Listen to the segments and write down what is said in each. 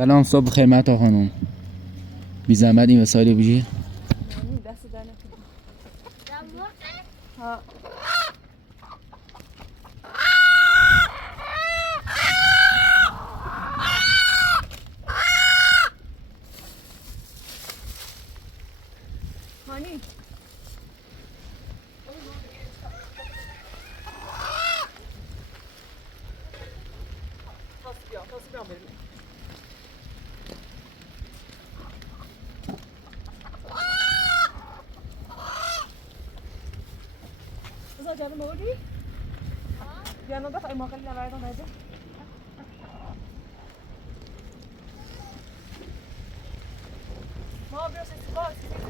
سلام صبح خیر مهتاب خانم. بی زحمت این وسایل بگیر. دست در نکنم. ها. هانی. Tas bra med det. Så jag vill modi. Jag nog daftar imorgon när jag är där. Ma blir så svårt.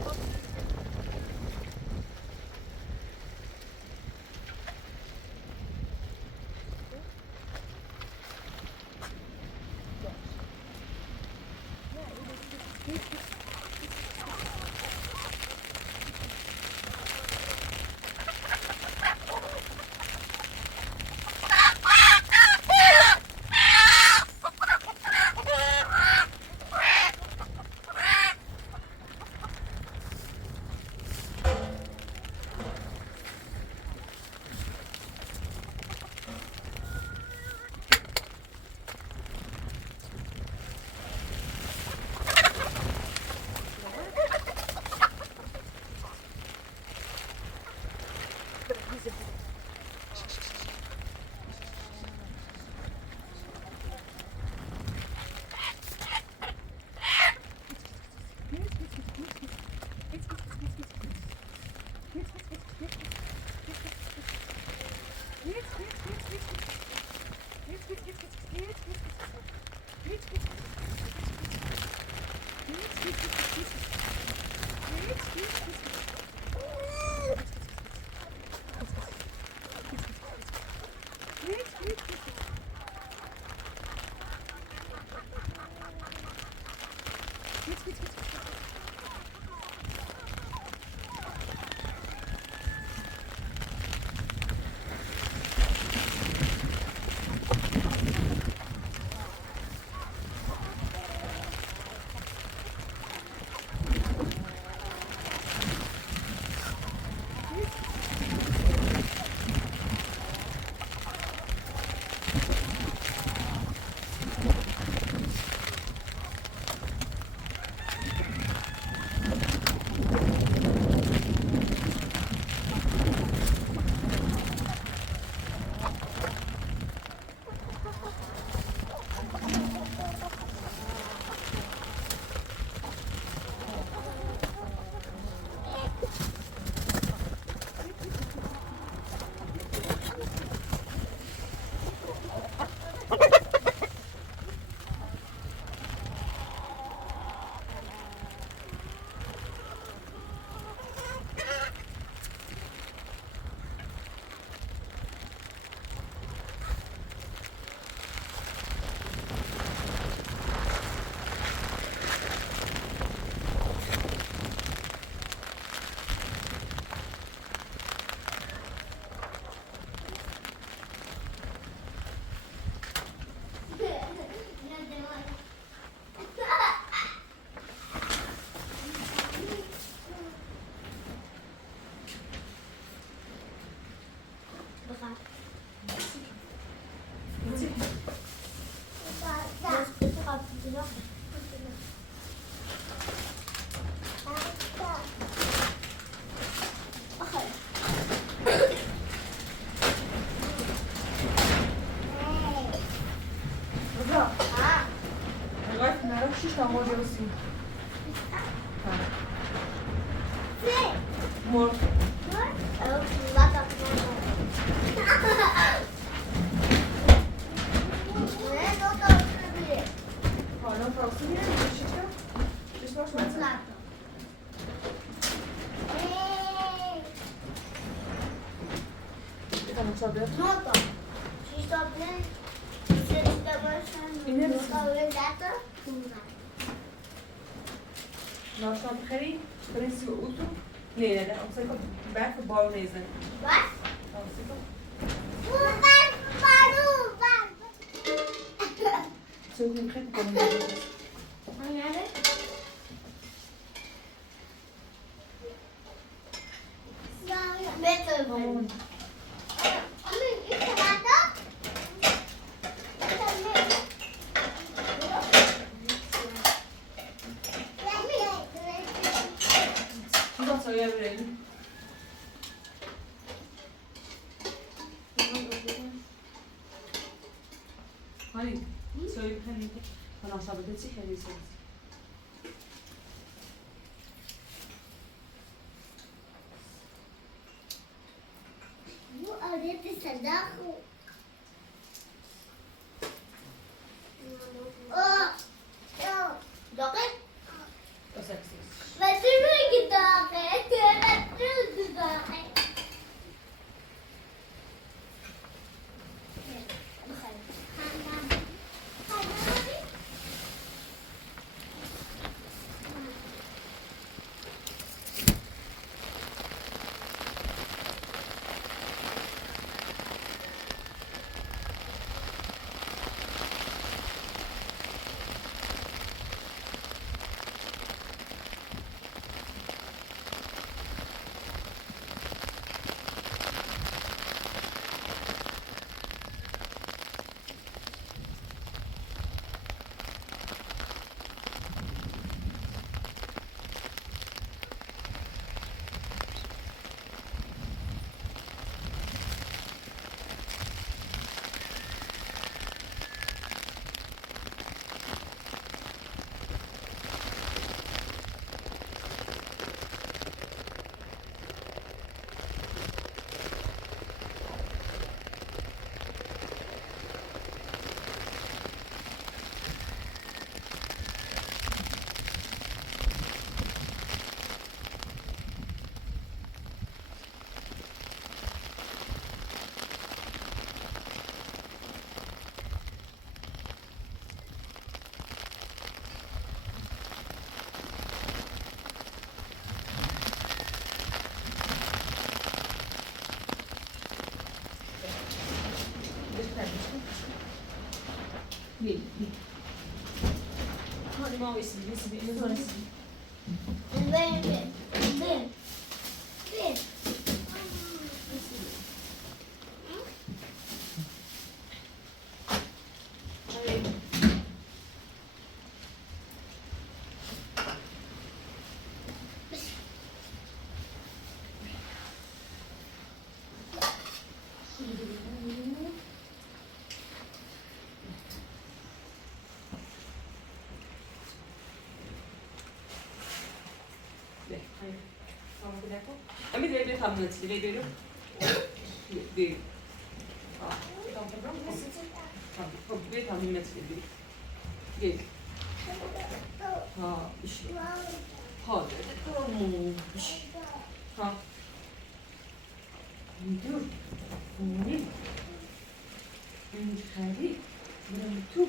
ناشتام بخری؟ برین سی اوتو؟ نه اصلا که برف بارو نیزن. What? چون میخواد کنم. Ondan sonra verelim. Hani söyle hani bana sabır edecek hani söyle. Bu arada sadako. Doket? O seksiz. Betul kita kayak betul juga. Değil. Hani mavi isim, isim, sonra isim. Ben. Hani Ami deve tamam çile verim. Değil. Tamam, bir tamam çile değil. Gel. Ha, işte. Ha, tamam. Ha. Dur. Ne? Hadi. Dur.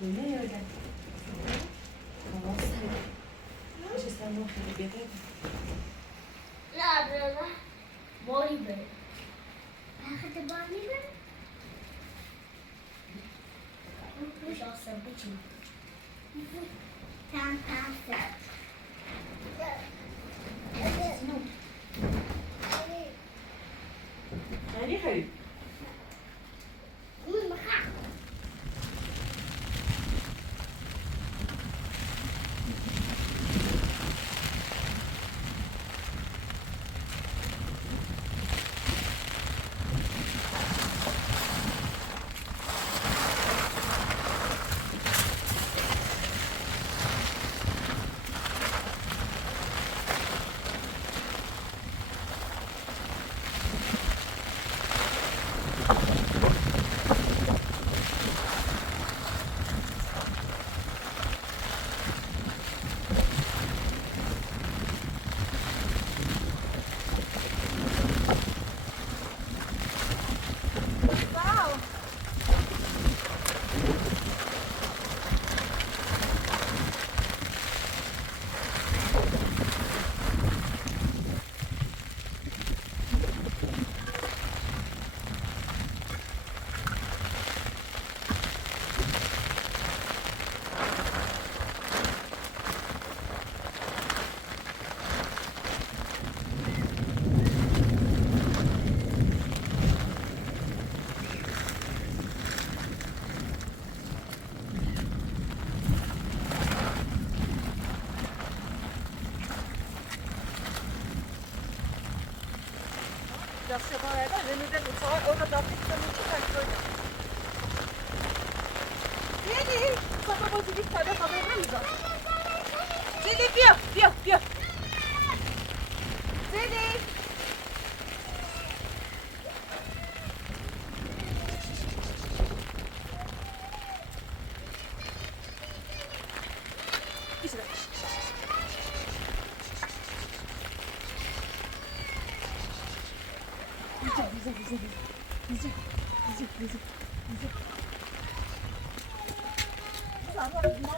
Ne yerde? Tamam. İşte sen ne yapıyorsun? Adalah volleyball. Kata volleyball? Terus also bici. Fantastic. Yani hayır. بیا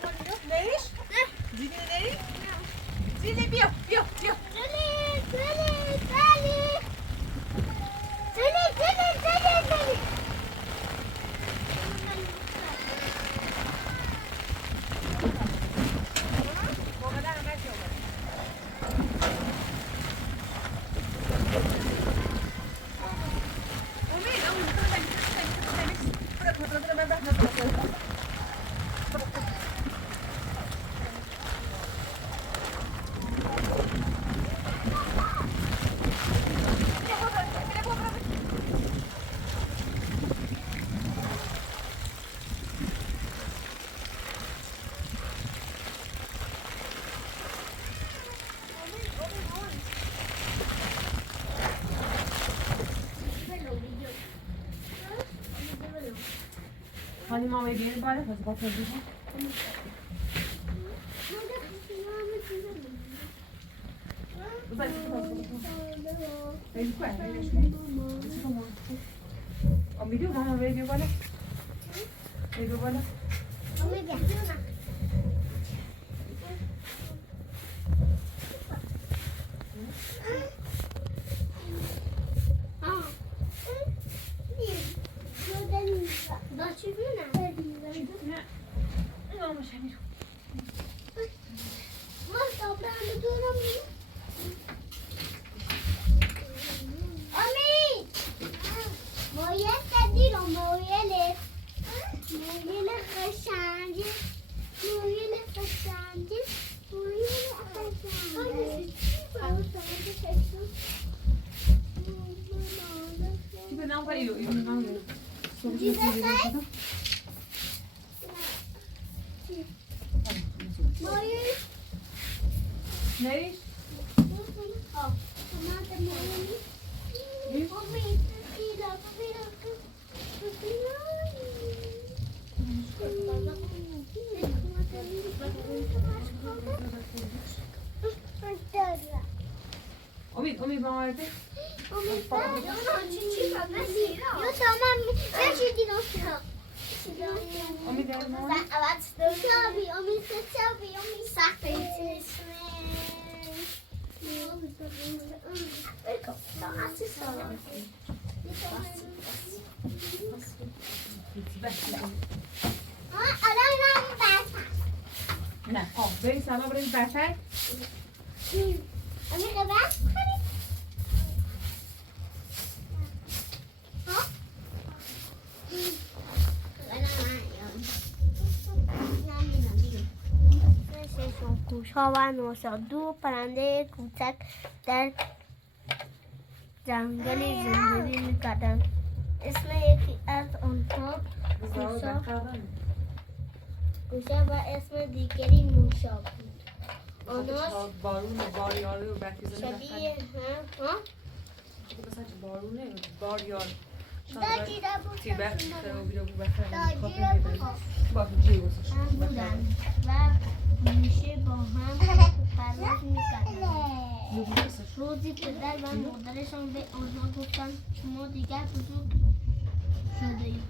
زیدی نریش؟ زیدی نری؟ زیدی بیا حالی مامی بیاری بالا پس با تو بیشون Video mama video بالا video بالا امید با ما بده نه بریم سما بریم بچه گوش‌ها و نوشا دو پرنده کوچک در جنگلی زندگی می‌کردند. اسم یکی از آنها گوشا و اسم دیگری موشا بود. آنها بارونه باریاره و شبیه هم بارونه باریار داجی را بود بودند و میشه با هم پرواز میکردند. روزی پدر و مادرشان به آنها گفتند شما دیگر بزرگ شده اید.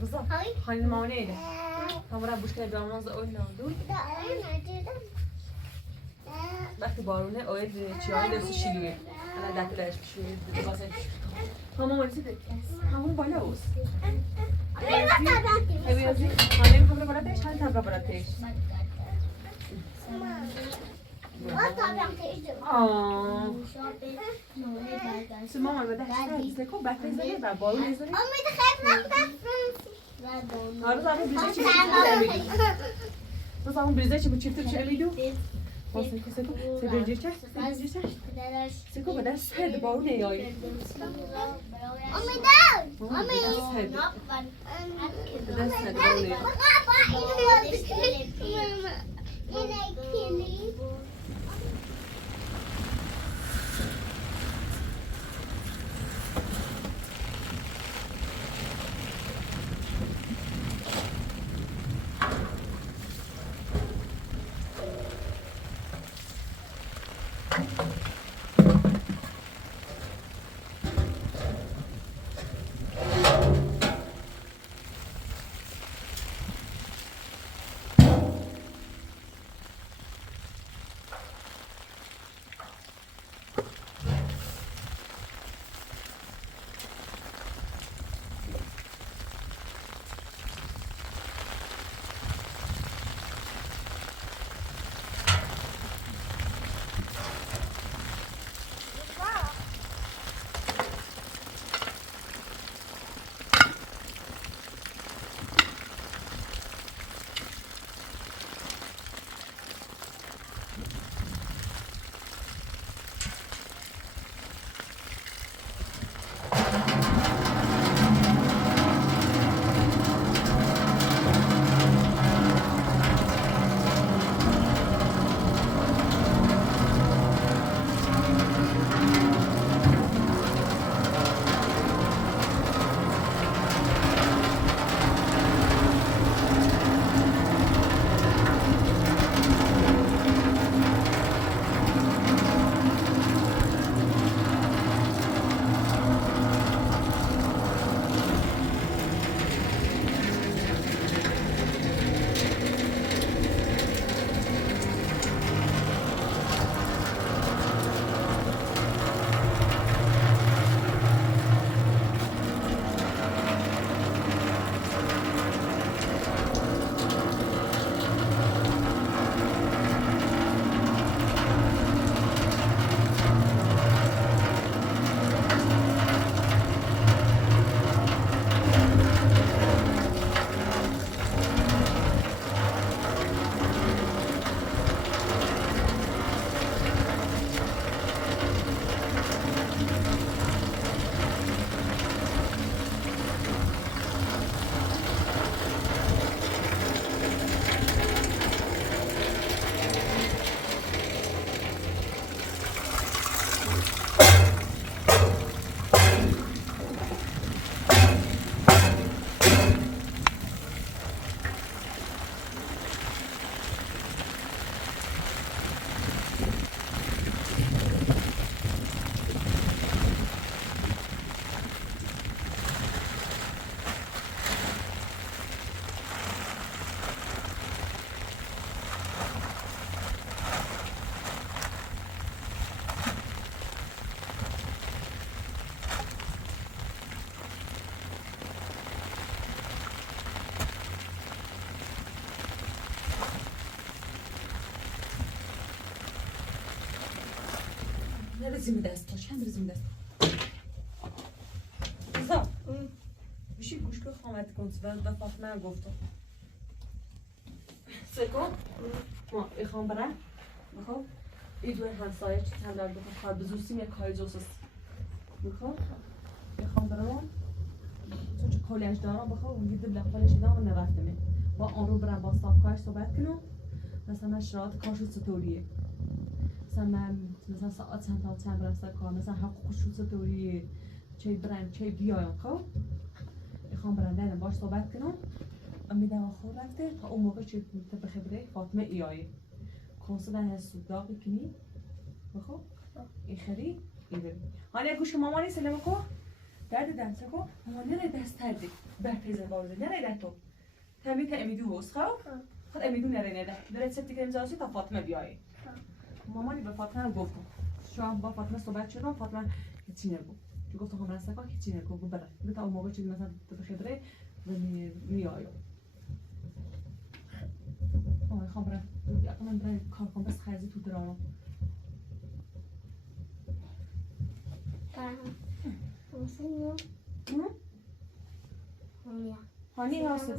بالظبط هاي المونيده همرا بوشكل دامناز اول نادو وقتی بارونه اوید چیای دست شیلوه انا داتلاش شیلوه واسه همون ورسیده همون بالا اوس هیوزی همین خبر براتش هر خبر براتش سو ماما بده هست کو بحث زنه و بارون زنه هر روز همه بیشتر چیزی Mas há brisé tipo tipo de alido. Você que você brisé check. Você como das head ball ne yoy. Oh my God! Mommy. Das head. Das head ball ne. رزمی دست تا چند رزمی دست زا بشی گوش که خامت کن و فاطمه گفتم سکو ما ایخوام برم بخواب ایدوی همسایه چند در بخواب کار بزرسیم یک کاری جوسست بخواب ایخوام برم چون چه کلیش دارم بخواب اون گیده بلخالش دارم و نرفتمه با آن رو برم با صاحب صحبت کنم مثلا شرایط کارشو چطوریه مثلا ساعت چند برم سر کار مثلا حقوقشو چطوریه چه برم چه بیایم خب میخوام برم باش صحبت کنم امیدم آخر رفته تا اون موقع چه به خبره فاطمه ایایی کنسدن از سوداقی کنی بخو این خری این بری حالا گوش که مامانی سلام کو درد دست کو مامان نره دست تردی بر پیزه بارزه نره دست تو تمیت امیدو بوس خب خود امیدو نره نده درت سبتی که امضاسی تا فاطمه بیایی مامانی به فاطمه گفتم شام با فاطمه صحبت شدم فاطمه هیچی نگو گفتم هم راستا که هیچی نگو بره تا اون موقع چیزی مثلا به خبره میایم میخوام برم من برم کار کنم بس خرزی تو درام هانی هست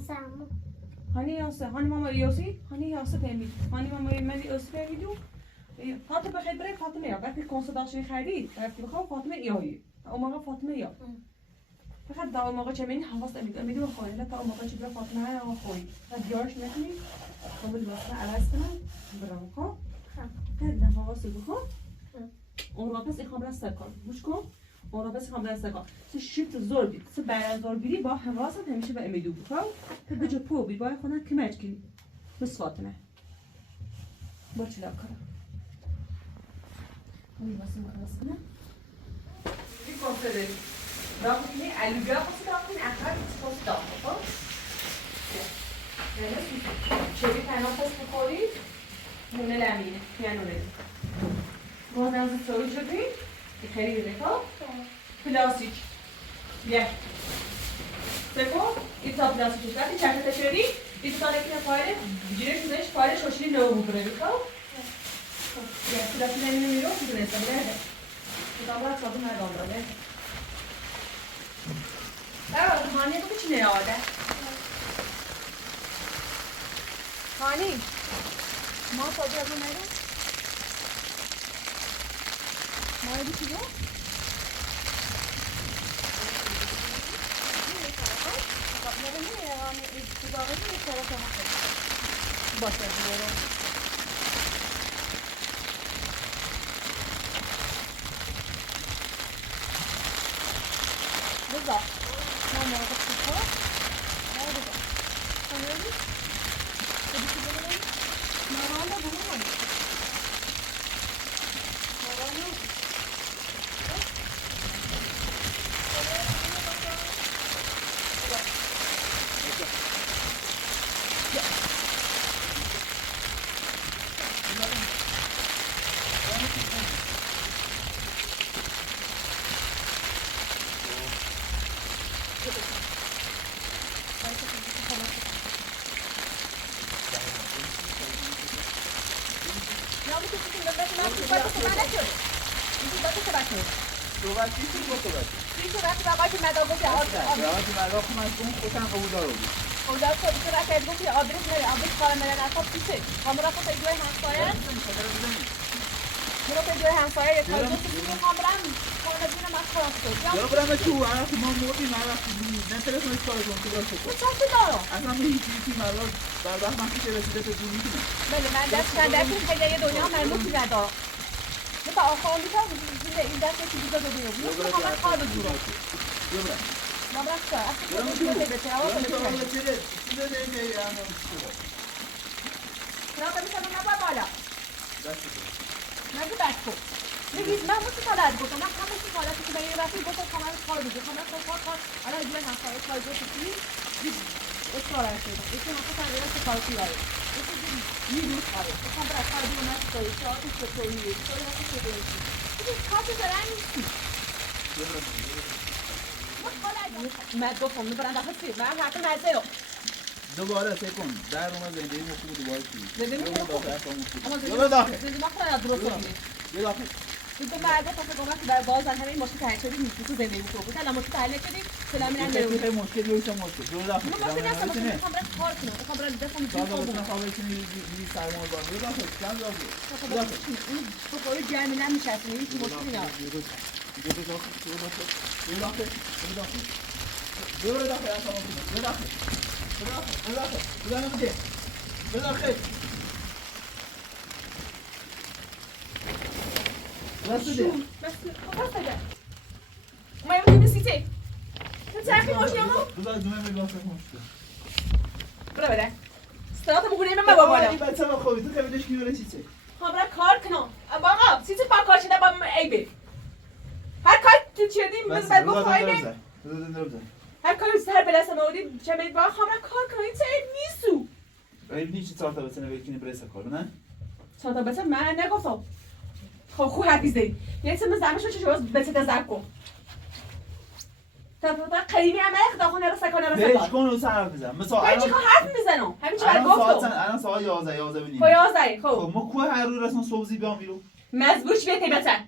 Hani yası, hani mama yası, hani yası temizdi. Hani mama yemeli yası temizdi. Fatma بخیر برای فاطمه یا وقتی کنسولتاسیون خرید رفتی بخوام فاطمه یایی اون موقع فاطمه یا فقط در اون موقع چه می‌بینی حواست امید و خواهی تا اون موقع چه برای فاطمه یا خوی تا دیارش نکنی قبل واسه عوض کنم برام خب هر دفعه واسه بخوام اون را پس اخوام را سکان گوش کن اون را پس اخوام را سکان سه شیت زور بید سه بیان زور بیدی با حواست همیشه به امیدو بخوام تا بجا پو بید باید خودت کمک کنی بس فاطمه با چلا کنم Uy, vas a bajar sana. Bir kontrol edelim. Daha bu ne? Elbise yapması da yapın. Akar çıkması da yapın. Yani şöyle kanatası koyup bunu lamine. Yani öyle. Bu azı sorucu bir. İkari bir kal. Plastik. Ya. Seko. İta plastik çıkartı. Çakta şöyle. Bir tane kine fare. Cire şuraya fare şoşili ne olur böyle kal. Ya, sudah punya ini mirip sudah ada. Kita buat satu hari dong, ya. Ah, hani itu kecil ya ada. Hani, mau saja apa mana? Mau di sini? Kapları ne ya? Itu daha ne cara sama? Başka bir yere. Burada. Nerede orada kızı? Nerede bu? Sanıyoruz. Tabii ki böyle. Normalde bulunmamış. Normalde yok. بله من دستش خیلی یه دنیا مرموزی ندارم مثل آخوان بیتا این دسته که بیتا دو بیرون مثل همه کار بگیرم نبرم که اصلا که بیتا بیتا هوا کنم نباید بالا نگو بک کن نگید من مثل سالت گفتم من همون سالتی که برای رفتی گفتم خواهر کار بگیر خواهر کار الان دیگه همسایه کار گفتی اسکارا شده یکی همه تغییرات کارتی داره یکی نیروز داره بخوام برای کار بیرون نستایی شاعتی چطوریه شاعتی چطوریه دیگه کارتی دارن نیستی من گفتم میبرن دفعه سی من حق نزه رو دوباره سکن در اومد زندگی مفهوم دوباره چی زندگی مفهوم این دو مرد تا فکر کنم که برای بازن همه این مشکل تحلیل شدی نیست تو زندگی می‌کنه بود الان مشکل تحلیل کردی سلام میرن بریم خیلی مشکلی نیست مشکل دو دفعه مشکل نیست می‌خوام برم کار کنم می‌خوام برم دفعه می‌خوام خواهد کنی یه سرمایه بار دو دفعه چند دفعه این تو خود جمعی نمی‌شستی هیچ مشکلی نداره ما يمكن نسيتي تعرفي واش يومو برا بده استراحت بگونی من بابا بالا بچه با خوبی تو کمیدش کی ولی چیزه خبر کار کنم بابا سیتی پاک کار شده با عیبه هر کار تو چیدیم بس بعد گفت عیبه هر کاری سر بلسه مودی چه می با خبر کار کنی چه عیب نیستو عیب نیست چهار تا بسنه بکنی برسه کار نه چهار تا بسنه من نگفتم خب خوب حرفی زدی یعنی من زمش رو چه بسه تذکر تا قریمی عمل خداخونه رو سکانه رو بهش کن و سر حرف بزن مثلا الان چیکار حرف میزنم همین چه گفتم الان ساعت 11 ببینیم خب 11 خب ما کو هر روز رسما صبحی بیام بیرون مزبوش بیه تیبتن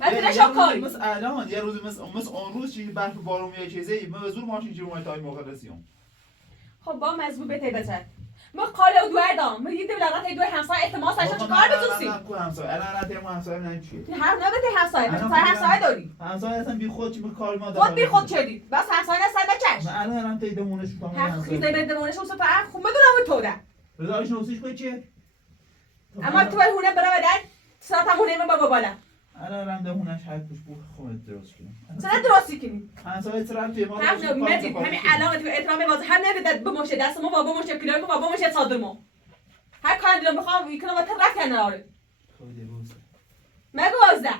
مثلا شکاری مثلا الان یه روز مثلا اون روز چی برف بارون میاد چیزی ما به زور ماشین جلو ما تا این موقع رسیدیم خب با مزبوط به تیبتر ما قاله دو دام ما یه دولت دو همسایه احتمال ساشا چیکار بتوسی الان تیم همسایه من چیه هر نبته همسایه همسایه داری همسایه اصلا بی خود چی به کار ما خود بی خود چدی بس همسایه نسل بچش من الان تیدمونش میکنم هر خیزه بدمونش اون سفر خوب بدونم تو ده رضایش نوسیش به چیه اما تو هونه برا بدن ساعت همونه من بابا بالا الان رنده هونش هر پوش بو خود درست کنم چرا درستی کنی همسایه ترم توی ما هم مجید همین علامت و احترام واضح هم نمیده بموشه دست ما و بموشه کلای ما و بموشه صادر ما هر کاری دارم میخوام یکنا وقت رفت کناره خود روز مگه وازده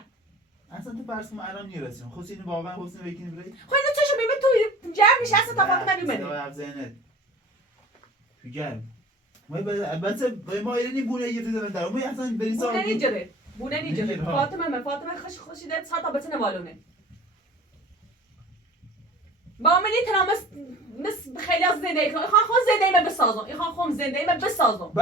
اصلا تو فرض کن الان میرسیم حسین واقعا حسین بگین بری خب اینو چشو میبین تو جمع میشه اصلا تفاوت نمیبینی صدای ذهنت تو گرم ما بس ما ایرانی بونه یه فیزا در ما اصلا بری بونه نیجره نیجره. فاطمه خوشی ده ساعت بتونه والونه با من ترام مس خیلی از زندگی کنم خواهم خود زندگی من بسازم خواهم زندگی من بسازم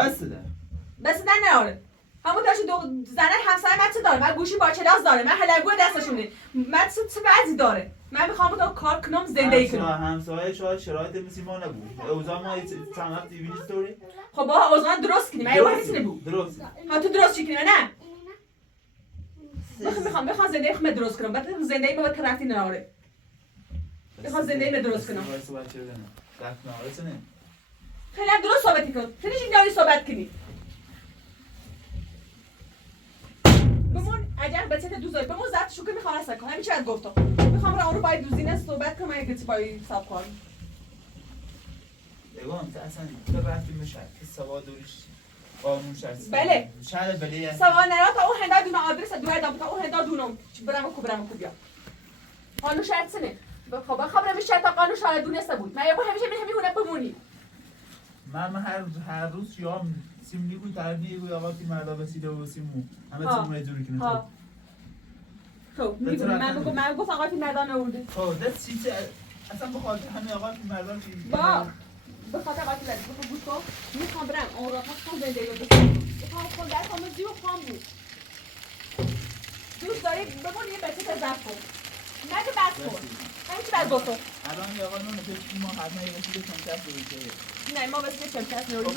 بس ده ناره همون داشت دو زنه همسایه من چه داره من گوشی با چلاس داره من هلگو دستشونه من چه بعضی داره من میخوام با کار کنم زندگی کنم همسایه شاید شرایط مثل ما نبود اوضاع ما چند وقت دیوینی استوری خب با اوضاع درست کنیم من یه چیزی نبود درست ها تو درست چی کنی نه میخوام زندگی خودم درست کنم بعد زندگی با طرفی ناره میخوام زندگی من درست کنم خیلی هم درست صحبتی کن خیلی جنگالی صحبت کنی بمون اگر بچه دوزای بمون زد شو که میخوام اصلا کنم همین چی باید گفتم میخوام رو باید دوزینه صحبت کنم اگه چی باید ساب کنم بگم تو اصلا تو رفتی میشه که سواد دوریش قانون شرط بله شهر بله سوال نرا تا اون هندا دونه آدرس دو هدام تا اون هندا دونم برام کو بیا قانون شرط سنه خب خبرم میشه تا قانون شرط دونسته بود من همیشه میهونه بمونی من هر روز یا سیملی کوی تربیه کوی آقا که مردا بسیده و سیمو همه تیم مجوری کنه خب میگم من گفت آقا که مردا نورده خب دست چیز اصلا بخاطر همه آقا که مردا چی با بخاطر آقا که لازم گوش کن میخوام برم اون رو خواستم زندگی رو بکنم میخوام خود در کنم زیو خام بود دوست داری بمون یه بچه تزرف کن نگه بس کن همین چی بس گفتم الان یه آقا نونه که ما حتما یه بسیده کمتر بروده نه ما بسیده کمتر نوری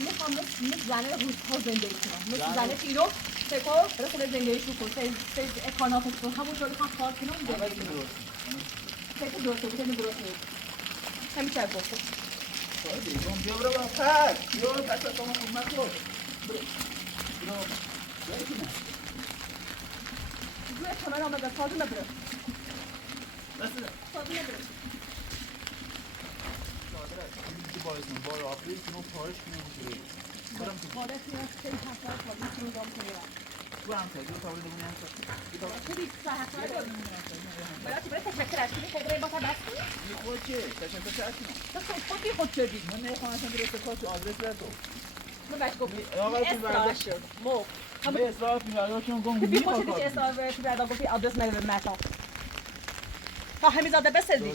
میخوام مثل زنه روزها زندگی کنم مثل زنه تیرو سکو برای خود زندگیش بکن سه اکاناتش کن همون جوری خواهم کار کنم زندگی کنم سکو درسته بود همین درست نیست همین چی گفتم بیا برو با خط بیا بچه شما خدمت کن برو روی کمر آمده سازو نبره بسه سازو نبره بار آخری کنو پارش کنو برم تو باره خیلی خیلی حفظ کنم میتونم دام کنم تو هم تایی تو تاوری دمونی هم خیلی صحت ندارم برای برای تشکر از کنی خیلی با تا بس کنی بی خود چه؟ تشکر چه از کنم؟ تو خود بی خود شدی من نمیخوام اصلا برسه کار تو آدرس بردو من بهش گفتی آقا رو اصرار شد مو به اصلاح پیمردا چون گم بی خود شدی که اصرار پیمردا گفتی آدرس مده به مهتاب تا همیزاده بسازی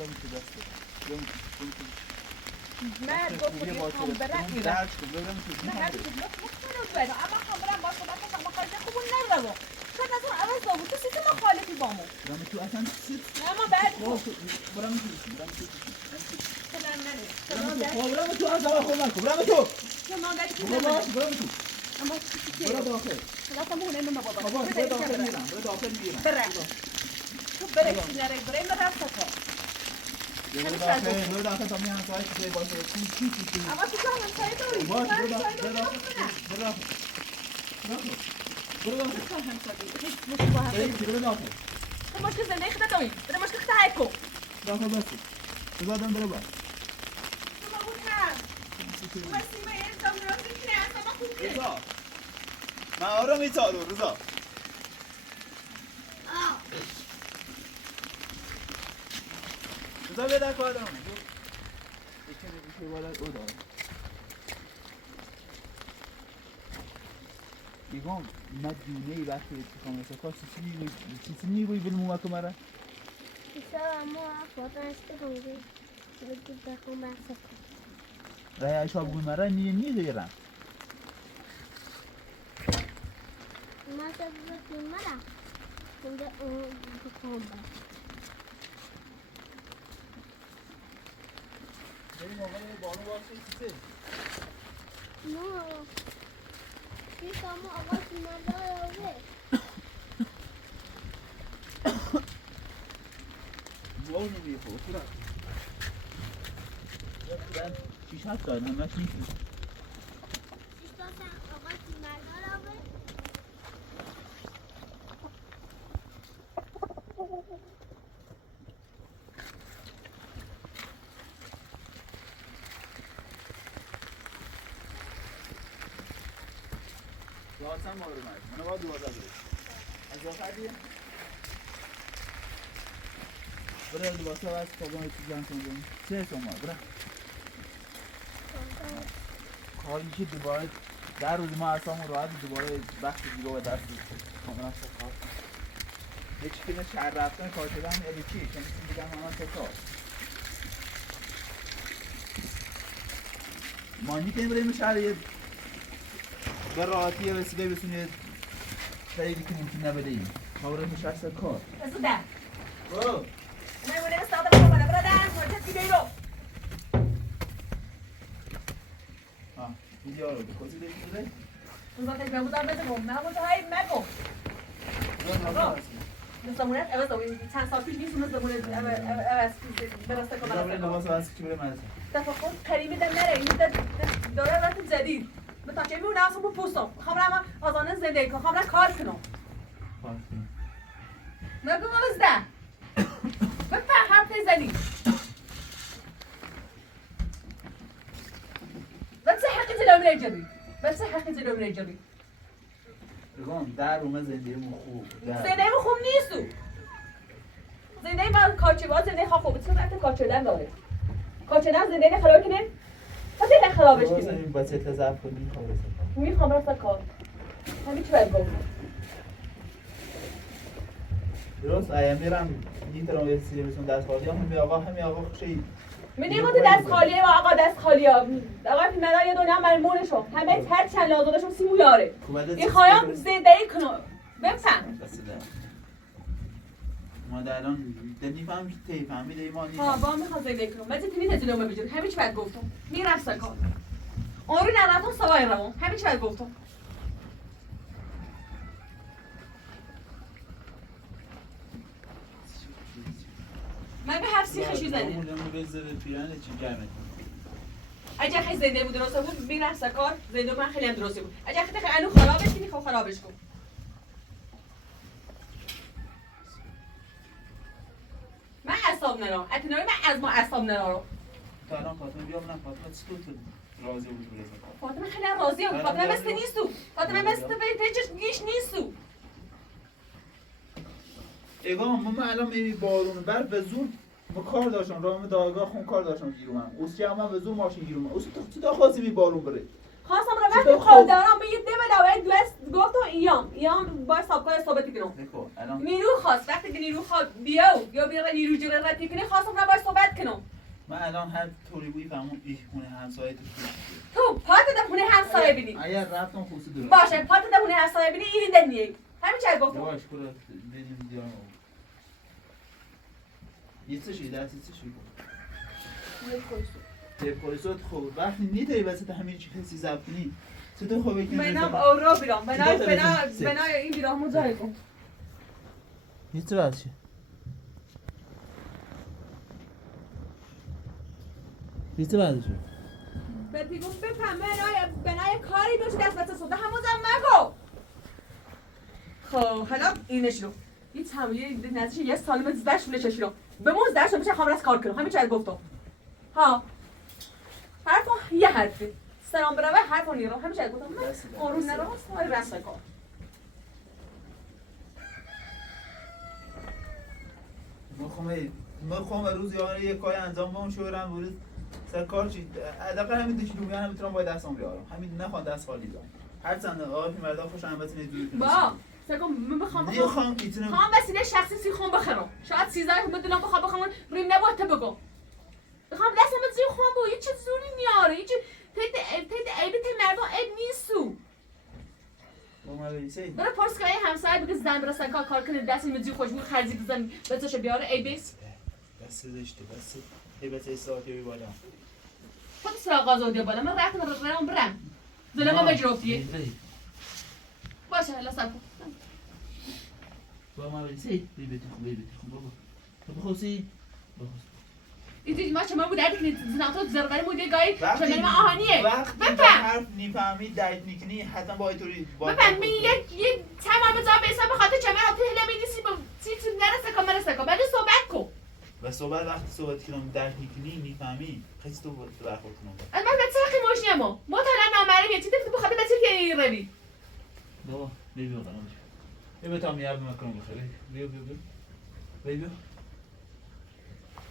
من گفت میخوام برم میرم نه هر چیز مطمئن اما خواهم برم باش صحبت کنم ما خارج خوبون نمیدازم شاید نظر عوض دابود تو سیت مخالفی با مو برم تو اصلا سیت نه ما بعد برم تو از آقا خود نکن برم تو برم تو اما برو داخل خلاصم اون اینو بابا برو داخل میرم برو داخل میرم برم تو برای نره برای من رفت تا برو داخل تا میام سایت که باشه اما تو که همسایه داری باش برو داخل برو داخل برو داخل تو مشکل زندگی خدا داری برای مشکل خدا حیف کن داخل بس بزادم برو بس تو ما بود هم مسیمه این زمینازی کنه اصلا ما خوب کنه رضا من آرام ایتالو رضا رضا بیادر کار دارم یکی بالا او دارم دیگم مدیونه ای وقتی اتفاق مثل کار چیزی میگویی بلمو مکو مرا بیشتر اما فاطمه استفاده بگید بخون بحث کن رای اشاب گوی مرا نیه دیرم ما سبب کنیم مرا کنده اون بخون بحث بریم آقا بانو واسه کیسه No. Qui siamo a Finlandare? بانو میخواد تو را چیش هست دارن همش نیست Ci sto a Finlandare? لازم ما رو مرد من باید دوازده بریم از آخر دیگه برای دوازده از پاگان رو چیزی هم کنیم سه شما برای کاری که دوباره در روز ما اصلا راحت دوباره بخش دیگه با دست کاملا خواه یکی که شهر رفتن کار شدن یعنی چی؟ چون دیگه هم سه کار ما میتونیم بریم شهر یه به راحتی یه وسیله بسونید خیلی که ممکن نبده ایم خبره میشه سر کار رسوده برو نمونه استاده برو برادر مرتب کی بیرو ها ویدیو رو بکنید دیگه روزاتش بموزار بزنم من بود های مگو زمانت اول زمان چند سال پیش نیست اون زمان اول براسته کنم برای لباس واسه کی بره مدرسه تفاهم کریمی در نره این داره رفت جدید به تا چه میونه اصلا با پوستم خواهم آزانه زندگی کنم خواهم کار کنم مگو مازده بفهم حرف نزنی بس حقی جلو من جبی بس حقی جلو من جبی بگم در اومه زندگیمون خوب زندگی خوب نیست زندگی من کارچه باز زندگی خوب چون رفت کارچه دن داره کارچه دن زندگی خراب کنه خاطر خرابش کنه این بچه تزرف کنی خالص میخوام راست کار همین چی باید گفت درست ایم میرم میتونم یه سری بسون دست خالی همین آقا خوشی من نگفتی دست خالیه و آقا دست خالیه آقا پیمرا یه دنیا مرمونشو همه هر چند لازادشون سیمو یاره این خواهم زندگی کنم بفهم ما در الان نمیفهم که تی فهمیده ای ما ها نیفهم با میخوام زندگی کنم من تیمی نتونم ببینم همین چی باید گفتم میرم سکار اون رو نرفتم سوای روان همین چی باید گفتم من به هفت سیخشی زنه همون بذاره پیرانه چی گرمه اگه خیلی زنده بود درسته بود میرم سکار زنده من خیلی هم درسته بود اگه خیلی انو خرابش کنی خب خرابش کن من اعصاب نرام اتناری من از ما اعصاب نرام تا الان فاطمه بیام نه فاطمه چطور تو راضی بود برسه فاطمه خیلی هم راضیه بود فاطمه مثل نیستو فاطمه مثل پیچش گیش نیستو اگام من الان میبینی بارون بر به زور با کار داشتم راه دادگاه خون کار داشتم گیروم اوسچه هم به زور ماشین گیروم اوس تو تا خاصی می بارون بره خواستم رو وقتی خالدارم به یه دم داوری دوست گفتم ایام با سابقه ثابت کنم نکو الان نیرو خواست وقتی که نیرو خواست بیاو یا بیاره نیرو جلو رد کنی خواستم رو باش صحبت کنم من الان هر طوری بوی فهمون ای خونه همسایه تو پات دم خونه همسایه بینی اگر رفتم خوسی درست باشه پات دم خونه همسایه بینی این دنیه همین چه گفتم یواش کلا بدیم دیام یه چه شی دست چه شی تپویسوت خوب وقتی نیتی واسه همین چی کسی زبطنی چطور خوبه که منم اورا بیرام بنا این بیرام مزای کن یه چه واسه یه چه واسه بدی گفت بفهم بنای کاری داشت دست بچه سوده همون زن مگو خب حالا اینش رو یه تمویه نزدیش یه سال به زده شونه چشی رو بمون زده شونه بشه خامرس کار کنم همین چه گفتم ها حرفا یه حرفه سلام برای حرفا نیرو همین چه گفتم من اون رو نراست ولی رسته کار ما خواهم روز یعنی یک کاری انجام بدم شورم بود سر کار چی حداقل همین 2 کیلومتر هم میتونم باید دستام بیارم همین نخوام دست خالی بیارم هر چند آقا مردا خوش هم بتونه دور کنه با سکم من بخوام میتونم وسیله شخصی سیخون بخرم شاید 13 بدونم بخوام روی نباید تا بگم بخوام دستم از زیر خون با یه چه زوری میاره یه چه تید عیبی مردم عیب نیستو برای پرس که همسایه بگه زن برسن کار کنه دستی مزی خوشبو خرجی بزن بچه‌ش بیاره عیبیست بس زشته بس هیبت ساعتی بی بالا نگفت سراغ آزادی بالا من رفتم برم زنم ما مجروفیه باشه هلا سر کن با ما بسی بیبی خون بابا تو بخوسی ایدی ما چما بود دیگه زناتو زربری مودی گای چما ما آهانیه وقتی حرف نمیفهمی درک میکنی حتما با اینطوری بفهم یه تمام جا به حساب خاطر چما رو تهله میدیسی با چی نرسه کام مرسه کام ولی صحبت کو و صحبت وقتی صحبت کنم درک میکنی میفهمی خیلی تو برخورد کنم من به چرخی ماشینمو ما تا نامره یه چیزی تو بخاطر بچه که روی بابا بیبی قرارش بیا تا میار بمکنم بخیر بیا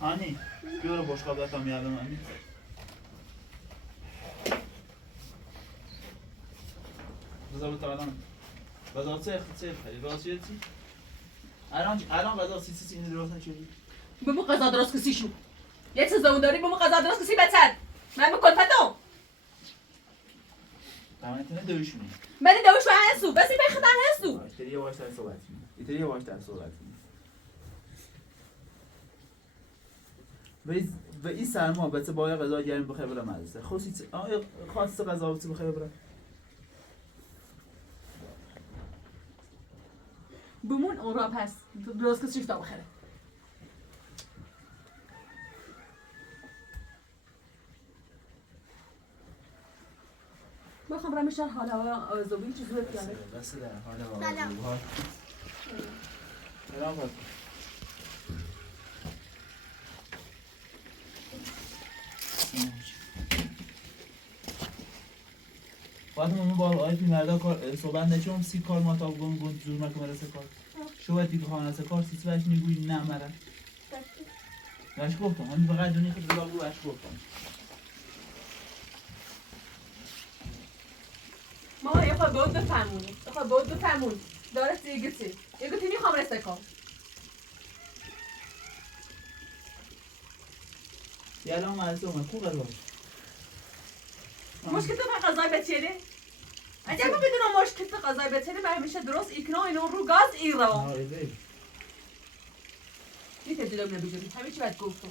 آنی بیا رو بشقاب تا میار بمکنم بذار تا الان بذار سه خیلی راستیه چی الان بذار سی درست نشدی بمو قضا درست کسی شو یه چیز اون داری بمو قضا درست کسی بچن من بکن فتو تمام دویشونی من دوش و هستو بس این بخدن هستو ایتری یواش تر صحبت کنی ایتری یواش تر صحبت کنی و این سرما بچه باید غذا گرم بخیر برم مدرسه خواسته غذا بخیر برم بمون اون را پس درست کسی شفتا بخیره بخوام برم میشن حال هوا زوبین چیزی رو بیاره بس در حال هوا سلام بس فاطمه من با آقای پیرمردا کار صحبت نشم سی کار ماتاب گون جور مکه مرسه کار شو دیگه خانه کار سی سوش میگوی نه مرا باش گفتم همین فقط دونی خود رو باش گفتم ما یه خواهد بود بفهمونی یه خواهد بود بفهمون داره دیگه چی یه گوتی میخوام رسه کن یه الان مدرسه اومد خوب باش مشکل تو به غذای بچیره اگر ما بدونم مشکل تو غذای بچیره باید میشه درست ایکنا اینو رو گاز ایرا یه تجلوم نبیجوری همه چی باید گفتم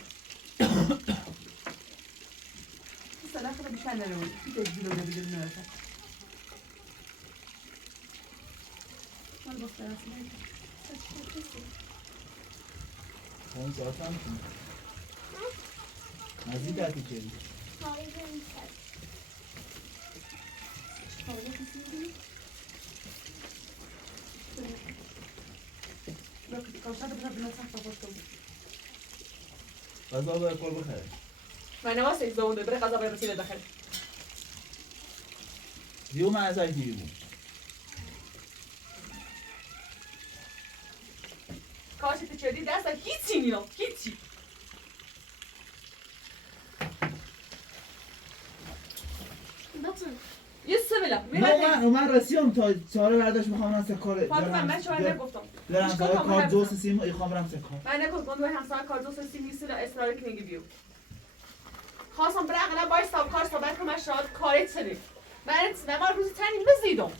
سلام خدا بیشتر نروید یه تجلوم نبیجوری نرسه من بخته رسیم اون ساعت هم کنی مزید درکی چیزی غذا باید کل بخیر من نواسه ایز دونده بره غذا باید رسیده بخیر دیو من ازای دیو کاشی تو چردی دست هیچی نیام هیچی یه سبلا من رسیم تا چهاره برداشت میخوام رسه کار فاطمه من چهاره نگفتم برم سر کار دوست سیم ایخوام برم سر کار من نگفتم دوی همسان کار دوست سیم نیست اصرار کنگی بیو خواستم برای اغلا باید ساب کار صحبت کنم شاید کاری چنی من ما روزی تنی مزیدم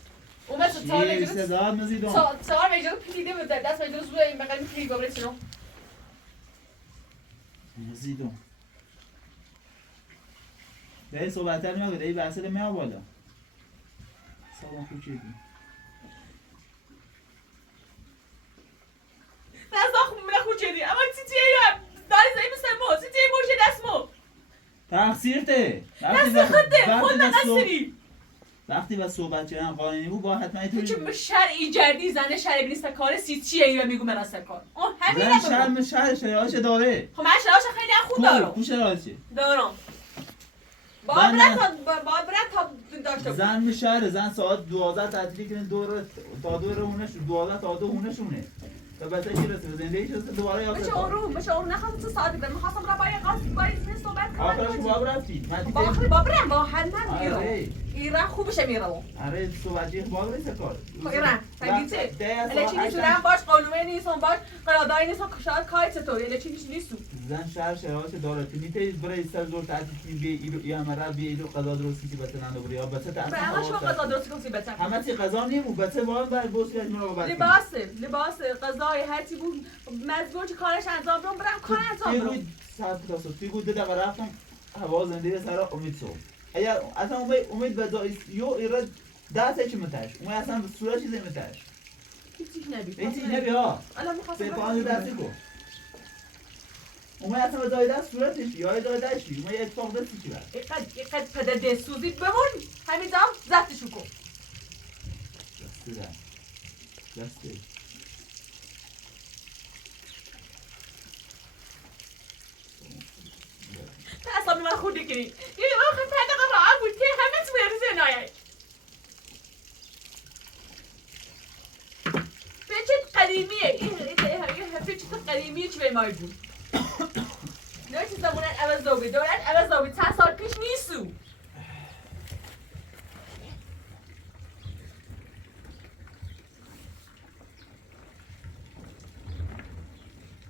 اومد تو چهار چی صداد مزیدم چهار میجور پیلیده بود دست میجور زوی این بقیل میکنی بابره چنو مزیدم به صحبت هر میاد ای بحثه میاد بالا سلام خوب چیدی دست آخو من خوب چیدی اما چی چیه داری زایی مثل ما چی چیه موشه دست مو تقصیر ته دست خودته خود نقصری وقتی با صحبت کردن قانونی بود با حتما اینطوری تو که شرعی جردی زنه شرعی نیست کار سی چیه ای و میگو من اصلا کار اون همین زن شرعش داره خب من شرعش خیلی خوب دارم خوب شرعشه دارم باید تا داشته زن شهر زن ساعت 12 تعطیلی کنه دور تا دور هونش 12 تا دو هونشونه تا بعد چی رسه زندگیش رسه دوباره یاد بشه اون نخواست تو ساعتی برم میخواستم را باید قاصد باید صحبت کنم آخرش باب رفتی آخری باب برم با حتما میرم ایران خوبشه میرم آره صحبتی باب رسه کار ایران فهمیده الچی نیستم باش قانونی نیستم باش قراردادی نیستم شاید کاری چطوری الچی نیستم زن شهر شهرش داره تو میتونی برای سر زور تعطیل بی ایلو یا مرا بی ایلو قضا درستی که بتن اندو بریا بچه تا اصلا همه شما قضا درستی کنی بچه همه چی قضا نیمو بچه وام بر بوسی از مرا بابت لباس قضای هر چی بود مزگون چه کارش انجام بدم برم کار انجام بدم ساعت تا صبح گود ده رفتم هوا زنده سر امید سو اگر اصلا امید به یو ایراد دسته چی متاش اون اصلا به صورت چیزی متاش هیچیش نبی هیچی نبی ها الان می‌خواستم سپاهان دستی کو اون اصلا به دای دست صورتش یا دای دستش اون اتفاق دستی چی بعد اینقدر پدر دستوزی بمون همینجا زفتشو کن دسته تا اصلا من خود کنی یه وقت صدق راه بود که همه سویر زنایه پیچت قدیمیه این پیچت قدیمیه چی به مای بود نه چیز زمانت عوض دوبی دولت عوض دوبی 10 سال پیش نیستو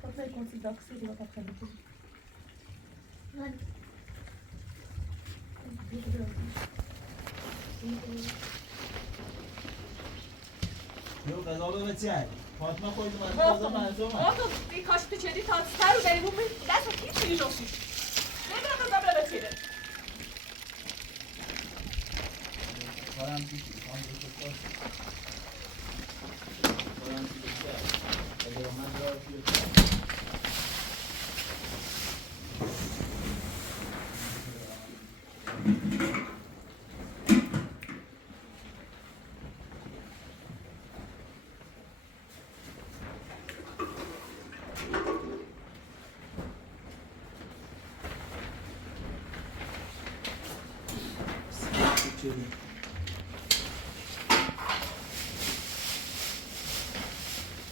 Potrei considerar que seria uma café do یو غذا بچه فاطمه خودت من غذا منظور تو بیکاش پیچدی تا سر و بریمون دست هیچ چیزی جوشی نمیدونم غذا بلا بچیده کارم پیشی کام رو کارم پیشی اگر من را پیشی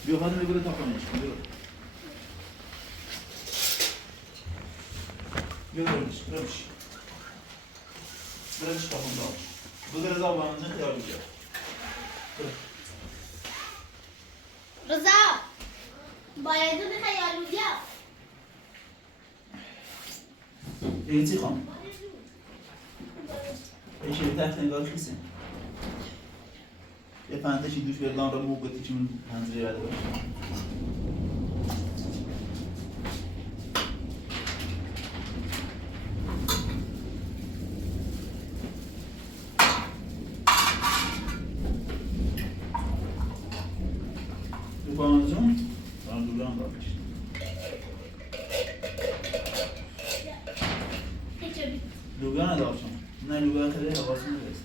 بیا خانم بگو تا کنش بیا برش تا خون دار بگو رضا با منزن خیال بگیر رضا باید دو خیال بگیر این چی خانم؟ این شیری تخت نگاه کسی یه پندشی دوش بردان را موقتی چون پنزری رده باشه دو پانزون دارم دوران را بشید لوبیا ندار شما نه لوبیا خیلی حواسون نیست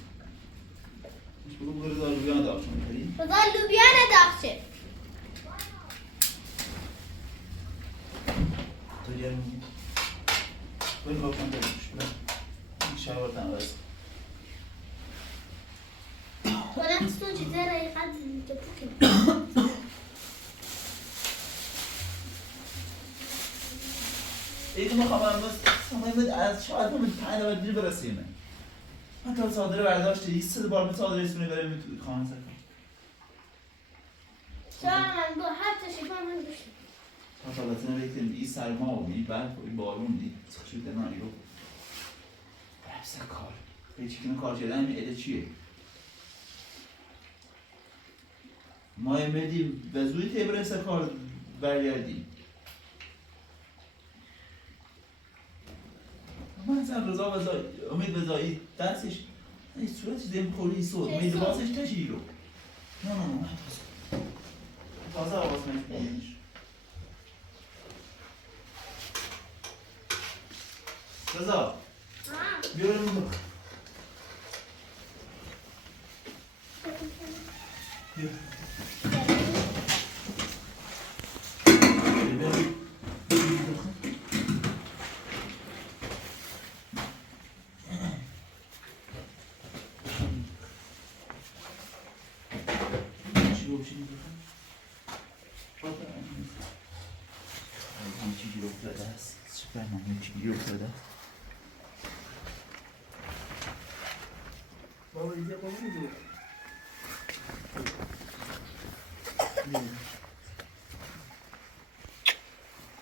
بگو رضا لوبیا ندار شما خیلی رضا لوبیا نداخته تو یه میگی باید با کن دارش این شهوار تنوز ولا تستوجي زي راي قد تبكي این ما خبرم بس سمایمت از شاید همین 5 نفر دیگه برسیمه من تا صادره برداشته یه 3 بار صادره اسمونه بریم تو خانه سکن شاید من حتی شکار من بشم تا البته نمیگم این سرما و این برف و این بارون دی چی در من رو برفس کار هیچ کی کار شده همین ایده چیه ما امدیم به زودی تبرس کار برگردیم مثلا رضا امید بزایی دستش این صورتش دیم خوری سود امید لباسش تشیری رو نه تازه آواز نمیدونیش رضا بیا بریم بخ بیا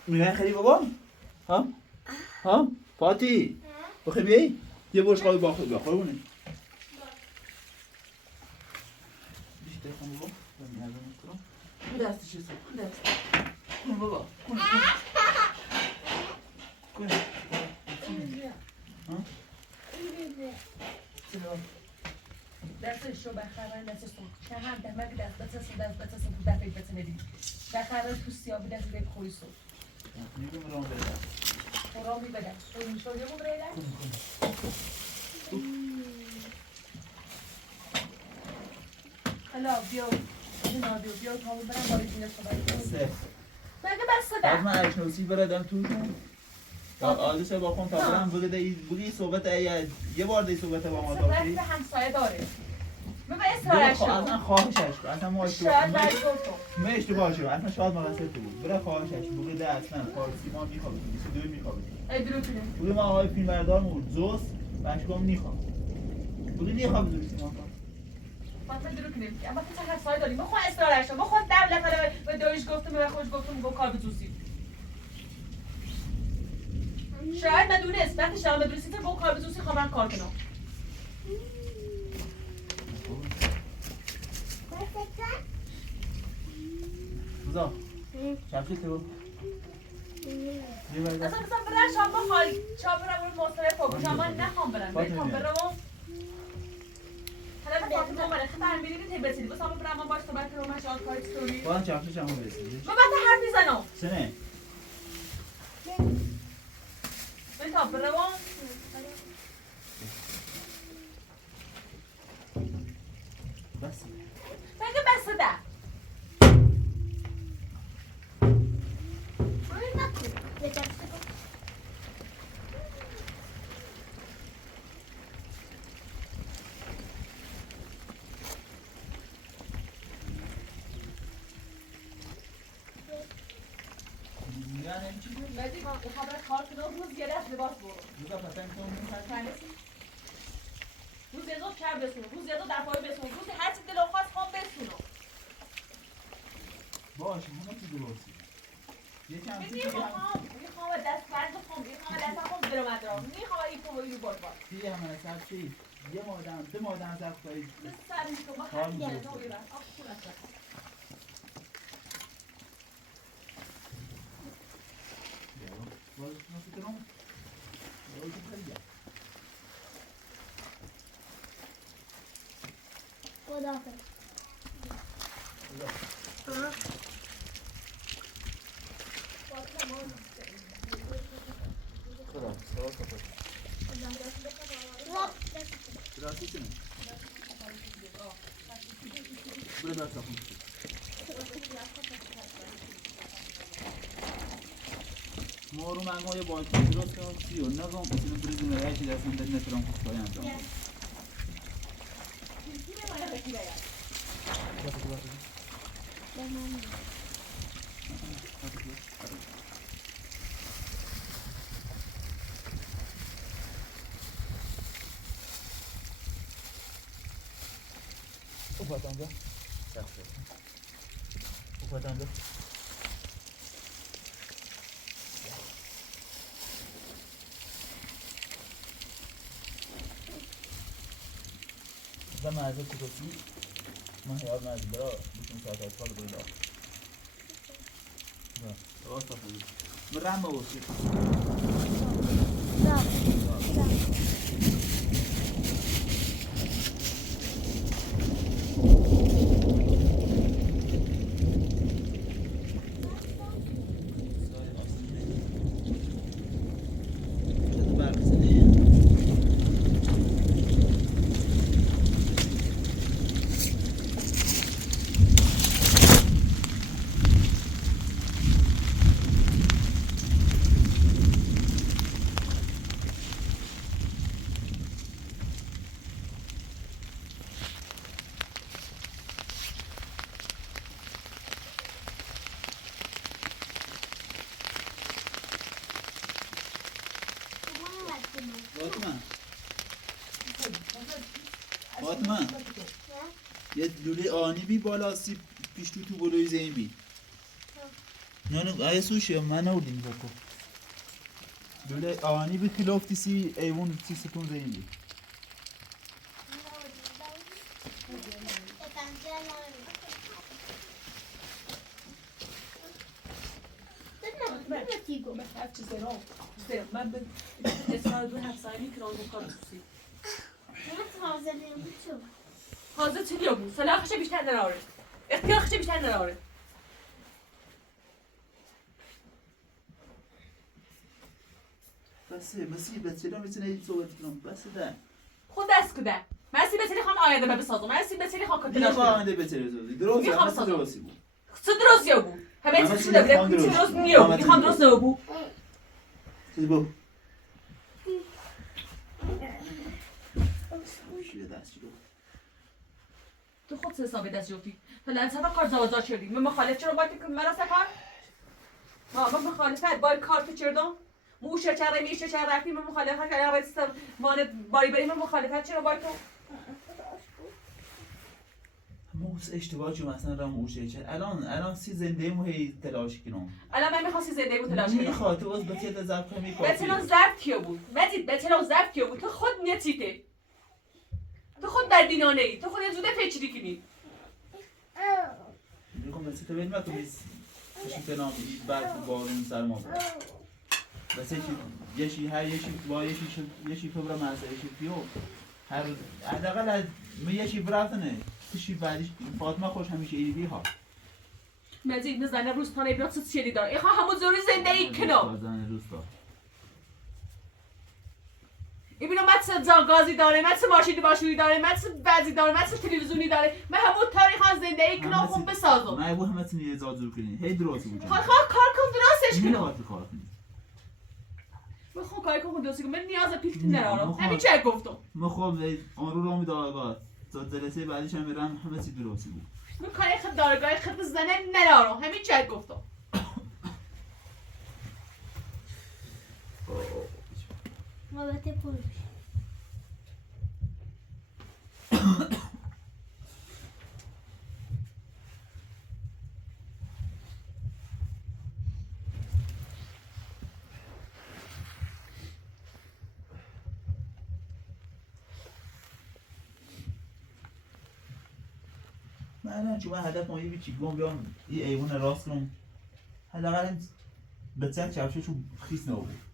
میگن خیلی بابا؟ ها؟ فاتی؟ بخوای بیایی؟ یه برش خوابی با خود بخواه بونه بیشتر خون بابا؟ خون دستش هستم خون دست خون بابا خون هم دمه دست بود دفعه بتنه دی دخره تو سیابی دست دیگه خوی سو میگم رام بده رامی بده اون شو یه بود ریده حالا بیا بیا تا اون برم باری دیگه صحبت مگه بسته بعد من اشنوسی بردم توشون آدرس با خون تا برم بگی صحبت یه بار دی صحبت با ما صحبت داشتی به همسایه داره من به اصرارش شد اصلا خواهشش کن اصلا ما شاید برای ما اشتباه شد اصلا شاید مقصد تو بود برای خواهشش بگی ده اصلا فارسی ما میخوابیم 22 میخوابیم ای درو کنه بگی ما آقای فیلم بردارمون زوس بچگاه میخوام بگی میخوام زوس ما من درو کنه اما که چه همسایه داریم من خود اصرارش شد من خود در لفظ به دایش گفتم به خوش گفتم گفت کار بزوسی شاید مدونست وقتی شما مدونستی تو با کار بزوسی خواهم کار کنم بزا شبشی تو اصلا برای شما بخوای چا برم اون مصرف پاکو شما نخوام برم بخوام برم حالا به فاطمه اومده خیلی برمیدید تی برسیدی بس هم برم من باش صحبت کنم من شاید کاری ستوری باید شبشی شما برسیدی من بعد حرف میزنم سنه من تا برم بس مگه بسته ده بدی من خبر کار کنم روز یه دست لباس برو بزا پسند کنم روز یه دو کر بسونم روز یه دو در پای بسونم روز هر چی دلم خواست خواب بسونم باشه همه چی درستی یکم میخوام دست فرد بخوام میخوام دست خود برم ادرام میخوام این کوی رو باز چی همه سر چی یه مادم دو مادم سر خواهی سر میشم ما کار خیلی می‌کنی. گرد نویرم آخ خود است باز نسی کنم باز خیلی خداحافظ خدا سوا سوا درستی کنم برو درست کنم ما رو منگاه با درست کنم سی و نگم اصلا بریزیم رایشی دستم بد نترم خوشتایی انجام کنم Opa, tanda. Yaxşı. Opa, tanda. و معزه کتوسی من یاد معزه برا بشون ساعت اطفال بایی دار راست خوبی برم با باشید فاطمه یه لوله آنی بی بالا سیب پیش تو گلوی زین بی نه آیا سوشی من نوردیم بکو لوله آنی بی کلوفتی سی ایوون سی ستون زین بی من به اصرار دو همسایه میکنم با کار بسوسی حاضر چیلی بود سلاخش بیشتر نراره اختیارش بیشتر نراره بسه مسیح بچه‌ها میتونه این صحبت کنم بسه ده خود دست کده مرسی بتری خان آینده به بسازم مرسی بتری خان کتلاش دیگه کنم آینده بچه‌ها درست میخوام درست بسازم. درستی بود چه درستی بود همه چیز شده میخوام بود چه درست. درست نیو همه چیز میخوام درست بود چیز بود شیره دست چی بود تو خود سه حسابی دست جفتی فلان سبا کار زوازا شدی من مخالف چرا باید که مرا سکار من مخالفت باید کار که چردم موش چرا میشه چرا رفتی من مخالفت کردم رست وان باری بری من مخالفت چرا باید تو موس اشتباه جو مثلا رام موشه چه الان سی زنده مو هی تلاش کنم الان من میخواستی زنده بود تلاش کنم میخواد تو از بتیت ضبط کنی کافیه بتلو ضبط کیو بود مجید بتلو ضبط کیو بود تو خود نتیته تو خود بدینانه ای تو خود از زوده پیچیدی کنی میگم بس تو ببین تو میز چی کنم برف بارون سرما بود بس یکی هر یکی با یکی فبر ماسه یکی پیو هر حداقل یکی براتنه چی بعدش فاطمه خوش همیشه ایدی ها مجید نزنه روستانه بیاد ست چیلی داره ایخوا همون زوری زنده ای کنم زن روستا ایبینو مت زاگازی داره مت ماشینی باشویی داره مت بعضی داره مت تلویزیونی داره من همون تاریخ ها زنده ای کنم خوب بسازم نه بو همه تنی زادور کنی هی درست بود کار کن درستش کنم نمیخواد کار کنی بخون کاری کن درستی کنم من نیاز پیلتی نرارم همین چه گفتم مخوام آن رو می دارگاه تا جلسه بعدیش هم میرم همه چی درستی بود من کاری خود دارگاه خود زنه نرارم همین چه گفتم رابطه پول بشه من چون هدف ما یه چی بیام یه ایوون راست کنم حداقل بچه چرخششو خیس نبود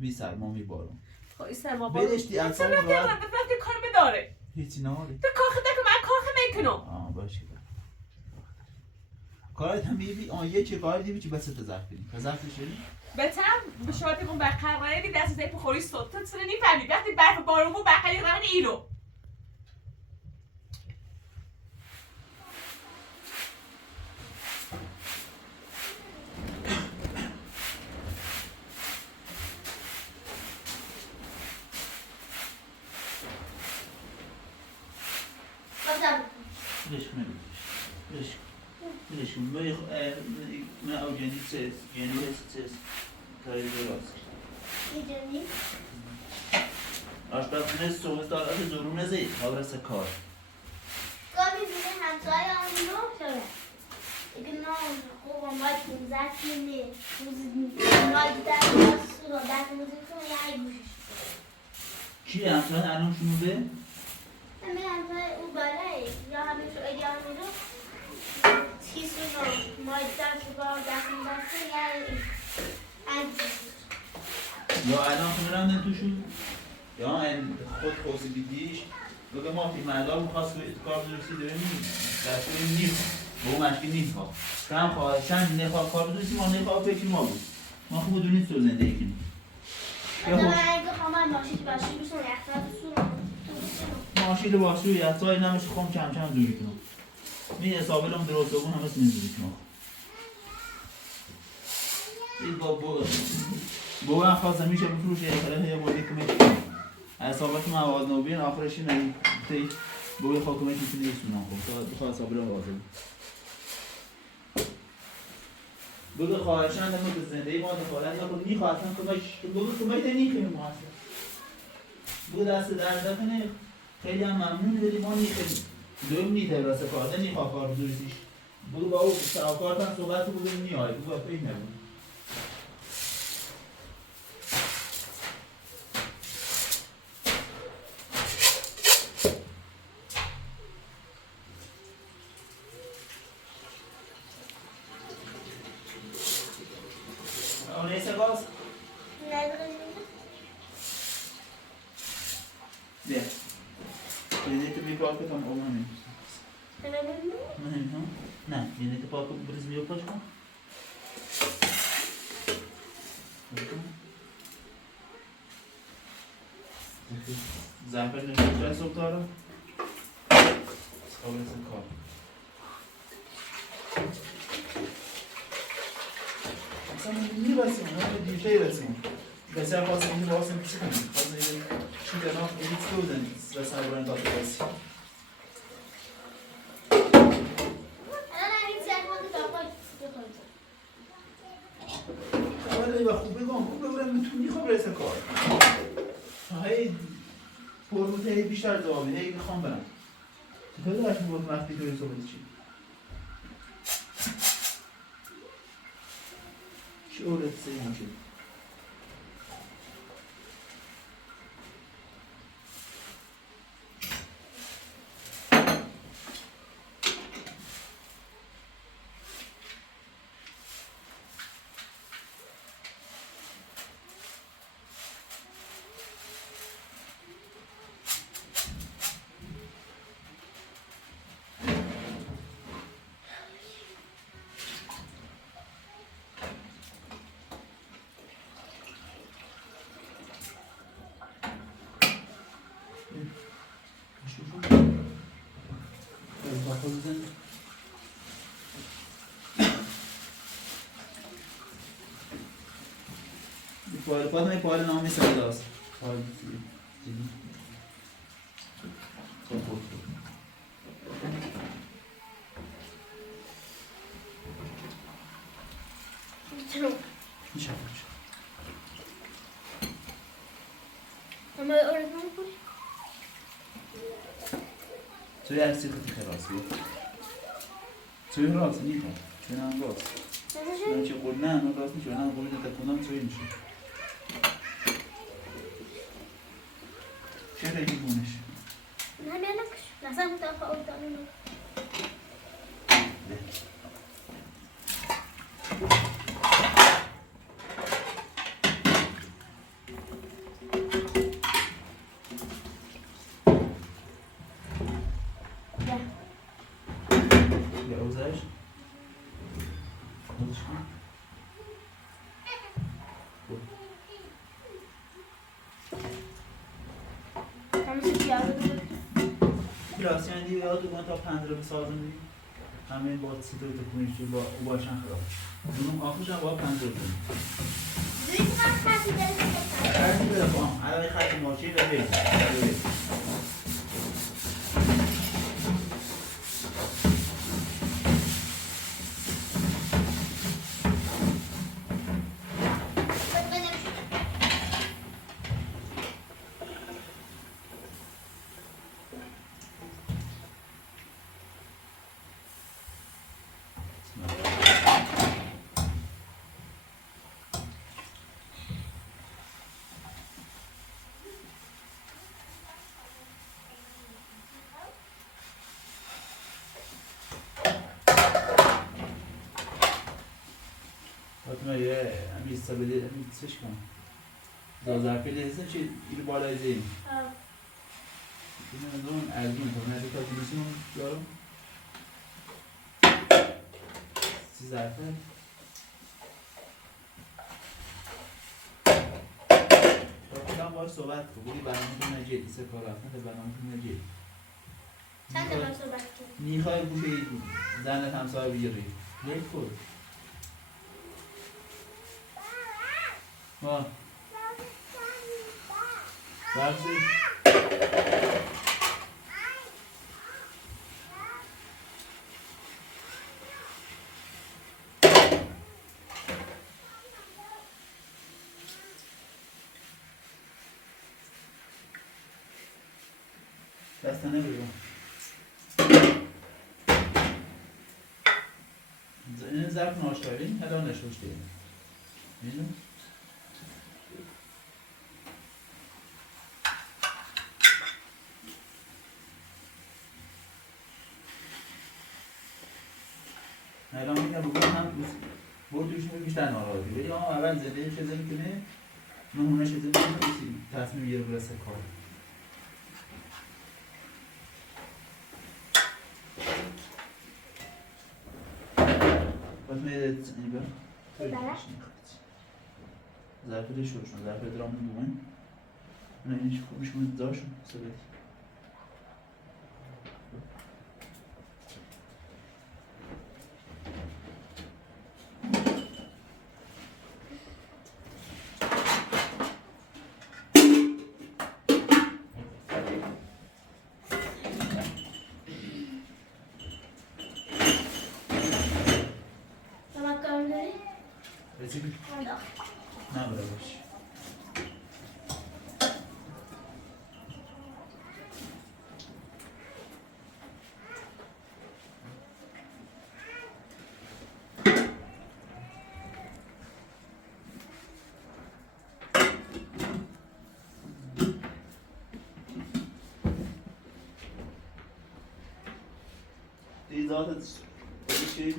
می سرما می بارم خب این سرما بدش دی اصلا راحت بفرد کار بداره هیچی نهاره تو کار خود که من کار خود میکنم باشه کارت هم بیبی یه چی کار دیبی چی بس تزرف کنی تزرف شدی؟ بتم به شرطی اون بخره بی دست زی پخوری صد تو چرا نمیفهمی وقتی برف بارون بود بخری زمان ایرو ليش ما أوجاني تسيس يعني ليش تسيس كاري دراسك میدونی؟ آشپزخونه سومستان از زورونه زید خبرست کار گاهی دیگه همسایه آن رو شده دیگه نه خوبم باید 15 کیلی باید در سورا در موزیک رو یه گوشش کی همسایه الان شنوده؟ همه همسایه او بالایی یا همیشه ایدی آنی رو چیزونو باید در سورا دست یا الان خمیرم توشون یا این خود خوصی بیدیش بگه ما فی مردم خواست کار درستی داریم دستوری نیست به اون مشکی نیست ها کم خواهشن نخواه کار درستی ما نخواه فکر ما بود ما خوب دونید سو زندگی کنیم ماشین باشوی یحتای نمیشه خوام کم کم دوری کنم این حسابه هم درست بگون همه سنید دوری کنم این با هم خواستم میشه بفروش یه خلاف یه بودی که میشه حسابات مواد نوبین آخرش این تی بوی حکومت میتونی بسونم خب تا حساب رو وازم بگه خواهشن نمید زندگی ما دخالت نکن میخواستم که بگه نیخیم ما اصلا بگه دست درده کنه خیلی هم ممنون داری ما نیخیم دویم نیته برسه کارده نیخواه کار دوریسیش بگه با او سراکارت هم صحبت رو بگه نیای بگه فکر نبود Bien. Vedete mi proprio con una نه یعنی که پاک بریز میو پاش کن زنبل نمیشه از اتارا قابل کار اصلا میبسیم اون دیشه بسیم بسیار خواستم این باسم پیچی کنیم خواستم این چی دناف ایلیت بودن بسیار برن داده بسیم ولی و خوب بگم خوب بگم میتونی خوب رسه کار هی پرموت هی بیشتر جوابی هی میخوام برم چطور داشت میگفت وقتی توی صحبت چی اولت سهی میشه Quando me pode não me sai das. Pode. Co ja chcę to teraz, co ja raz nie to, co ja mam raz. No cię głodna, no raz nie, no głodna tak głodna co inny. چه خیلی بونش؟ نه بیانکش لحظه متوقع او داریم یا اوزش؟ اوزش کن؟ Gracias a Deus, eu tô aprendendo a fazer isso. Também vou se tudo com isso, vou achar que eu não acho já vou aprender. دویت من خاصی داره É, bom, aí vai ficar de mochila mesmo. fatima yine bir sabede bir seçkan. Zazafeli ise şey il balazeyim. Yine zaman ergin tamam bir takılısın diyorum. Siz zaten Bakın باهاش صحبت کن بگی برنامه‌تون نجید سه کار رفتن به برنامه‌تون نجید چند تا باید صحبت کنیم میخوای گوشه زنت همسایه بیاری یک خود ما برسی دستانه بگم این ظرف ناشتاری الان نشوشته میدونم الان میگم بگم هم بردوش بیشتر ناراحتی ولی اول زده چه زنی کنه نمونه چه زنی کنه تصمیم یه برسه کار فاطمه اینی برم بله. ظرف ده شوشون ظرف درامون بومن نه اینش خوب میشون داشون سبت نه برای باش Die Sache ist beschädigt,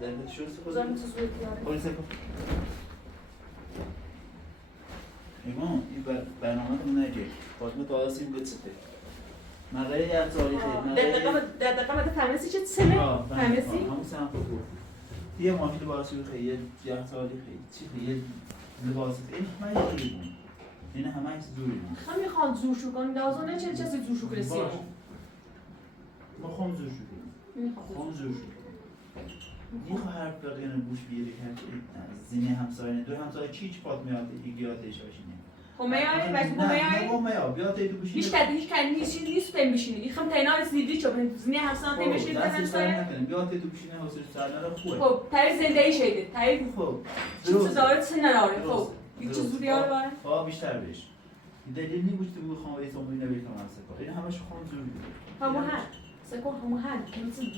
dann wird Schuss Sollen wir zu so Polizei ایمان این برنامه رو نگه فاطمه تا آسیم بچته مقاله یه تاریخی در دقیقه مده فهمیسی چه سمه؟ فهمیسی؟ همون سمت بود یه مافیل باسی خیلی یه تاریخی چی خیلی لباس این من یکی بود این همه ایش زوری بود هم میخوان زور شو کنیم دازانه چه چیزی زور شو کنیم ما خون زور شو کنیم خون زور شو کنیم یه حرف داره بوش بیاری که زینه همسایه دو همسایه چیچ فاطمه ایگیاتش باشینه همه نه بیاد تو بشینه هیچ کدی هیچ کنی نیست تیم بشینی این خم تینا سیدی چه ببین زنی همسان تیم بشینی دست همسایه نکنیم بیاد تو بشینه حسش سرنا خوبه خب تای زندگی شده تای خب چیز داره چه نداره خب این چیز زوریار باره خب بیشتر بهش دلیل نیست که بگو خانواده تو اینو بگم واسه این همش خون زور بود همون سکو همون هن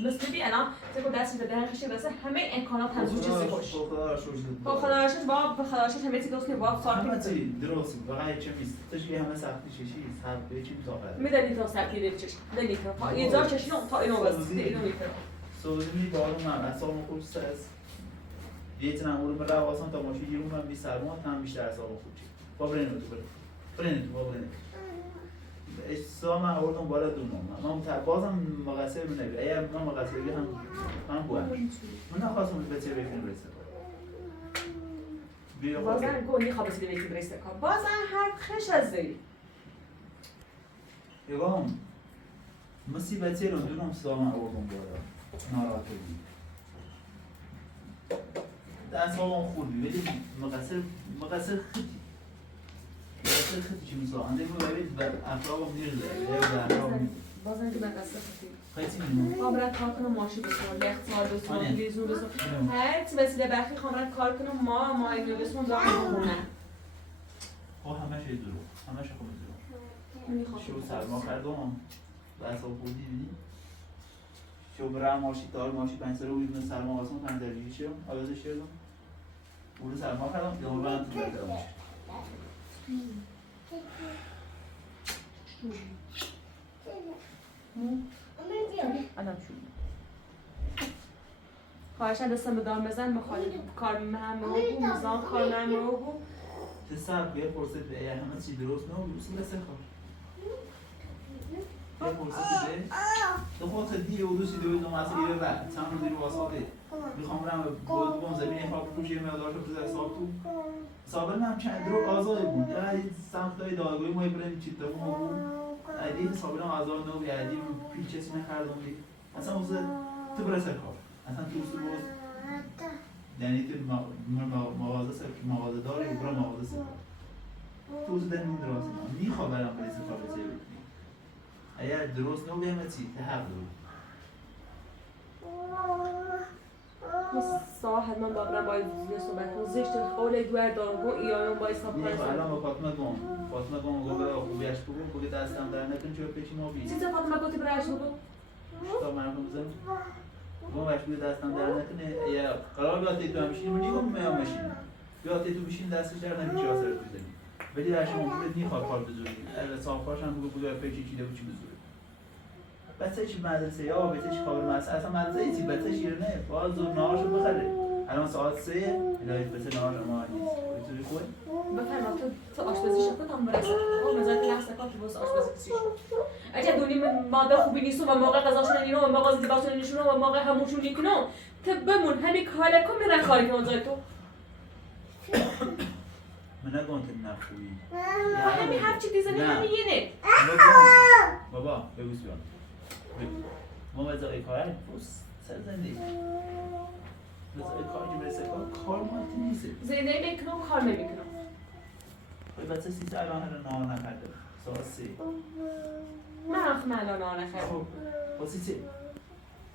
مثل بی الان سکو دستی به درخشی رسه همه امکانات هم زود چیزی خوش خدا را شد با خدا را شد همه چیز درست با ساعت همه چیز درست واقعا چه میست تشکی همه سختی چشی صاحب به چی متوقع میدونی تو سختی دیگه چش دنی تو یه جا چشی تا اینو بس اینو میفهم سوزی بالا من اصلا خوب است یه تنمور من راه واسه تا ماشین گیرم من بی سرما هم بیشتر اصلا خوب چی با برین تو برین اجسام آوردم بالا دونم من بازم مقصر من نبی اگر من مقصری هم بودم من نخواستم به چه بکنم برسه بازم گونی خوابسی دیگه برسه کار بازم هر خش از دی یگام مصیبتی رو دونم سام آوردم بالا ناراحت بودم دستام خورد ولی مقصر خیلی خیلی چی مثلا انده می‌بینید بر افراد می‌ریزه بازم که مقصر خیلی خیلی می‌مونه خامرات کار کنم ماشین بسون لختار بسون لیزون بسون هر چی وسیله برخی خامرات کار کنم ما اینو بسون دارم خونه خب همش دورو همش خوب دورو شو سرما کردم بس خوبی ببینی شو برام ماشین دار ماشین پنج سر روی سرما واسم 5 درجه شدم آوازش کردم اون سرما کردم یا برام تو کردم الان شو خواهش دستم به دار بزن مخالف کار مهم رو میزان کار مهم رو تصب یه فرصت به همه چی درست نه اصلا دست کار یه فرصت به دو خاطر دیگه و دوستی دوید و مسئله به چند روزی رو واساده میخوام برم بودم زمین خواب پوشی مقدارش رو بزر حساب تو سابر من چند رو آزاد بود یه سمتای دادگاهی ما بریم چیت بود عادی سابر هم آزاد نبود عادی پیچ چیزی نخردم دی اصلا اوز تو برسه کار اصلا تو اوز باز یعنی تو مغازه داری و برای مغازه سر تو اوز دنیم درست میخوام برم برسه کار بچه بکنی اگر درست نبود همه چی تحق دارم صاحب من بابرم باید زیاد صحبت کنم زشت خوله دوار دارم گو ایایان باید صحبت کنم نیخواه الان با فاطمه گم گو برای خوبیش بگو بگه دستم در نکن چه پیچی ما بید چیزا فاطمه گوتی برایش بگو؟ تا مردم بزن گم بهش بگه دستم در نکنه یا قرار بیاد تو هم بشینی من نیگم میام بشینی بیاد تو بشین دستش در نمی چه آسرت بزنی ولی در شما بگه نیخواه کار بزوری صافاش هم بگو بگه پیچی چیده و چی بزوری بچه چی مدرسه یا بچه چی کابل مدرسه اصلا مدرسه چی بچه شیرنه باز زور نهارشو بخره الان ساعت 3 الهی بچه نهار ما نیست بطوری خوبه؟ بفرما تو آشپزی شد هم برسه او مزاید لحظه کار تو باز آشپزی کسی شد اگه دونی ماده خوبی نیست و موقع غذاشون اینو و موقع زیباشون نشونو و موقع همونشون نیکنو تو بمون همین کاله کن میرن کاری کن زای تو من نگم که نخویی همین هر چی دیزنی همین یه نه بابا بگوش بیان ما وزای کار بس سر زندگی وزای کار که برسه کار مالتی نیست زندگی میکنم کار نمیکنم خواهی بچه سی سر الان هر نار نکرده ساعت 3 من آخه من الان نار نخورم واسه چی؟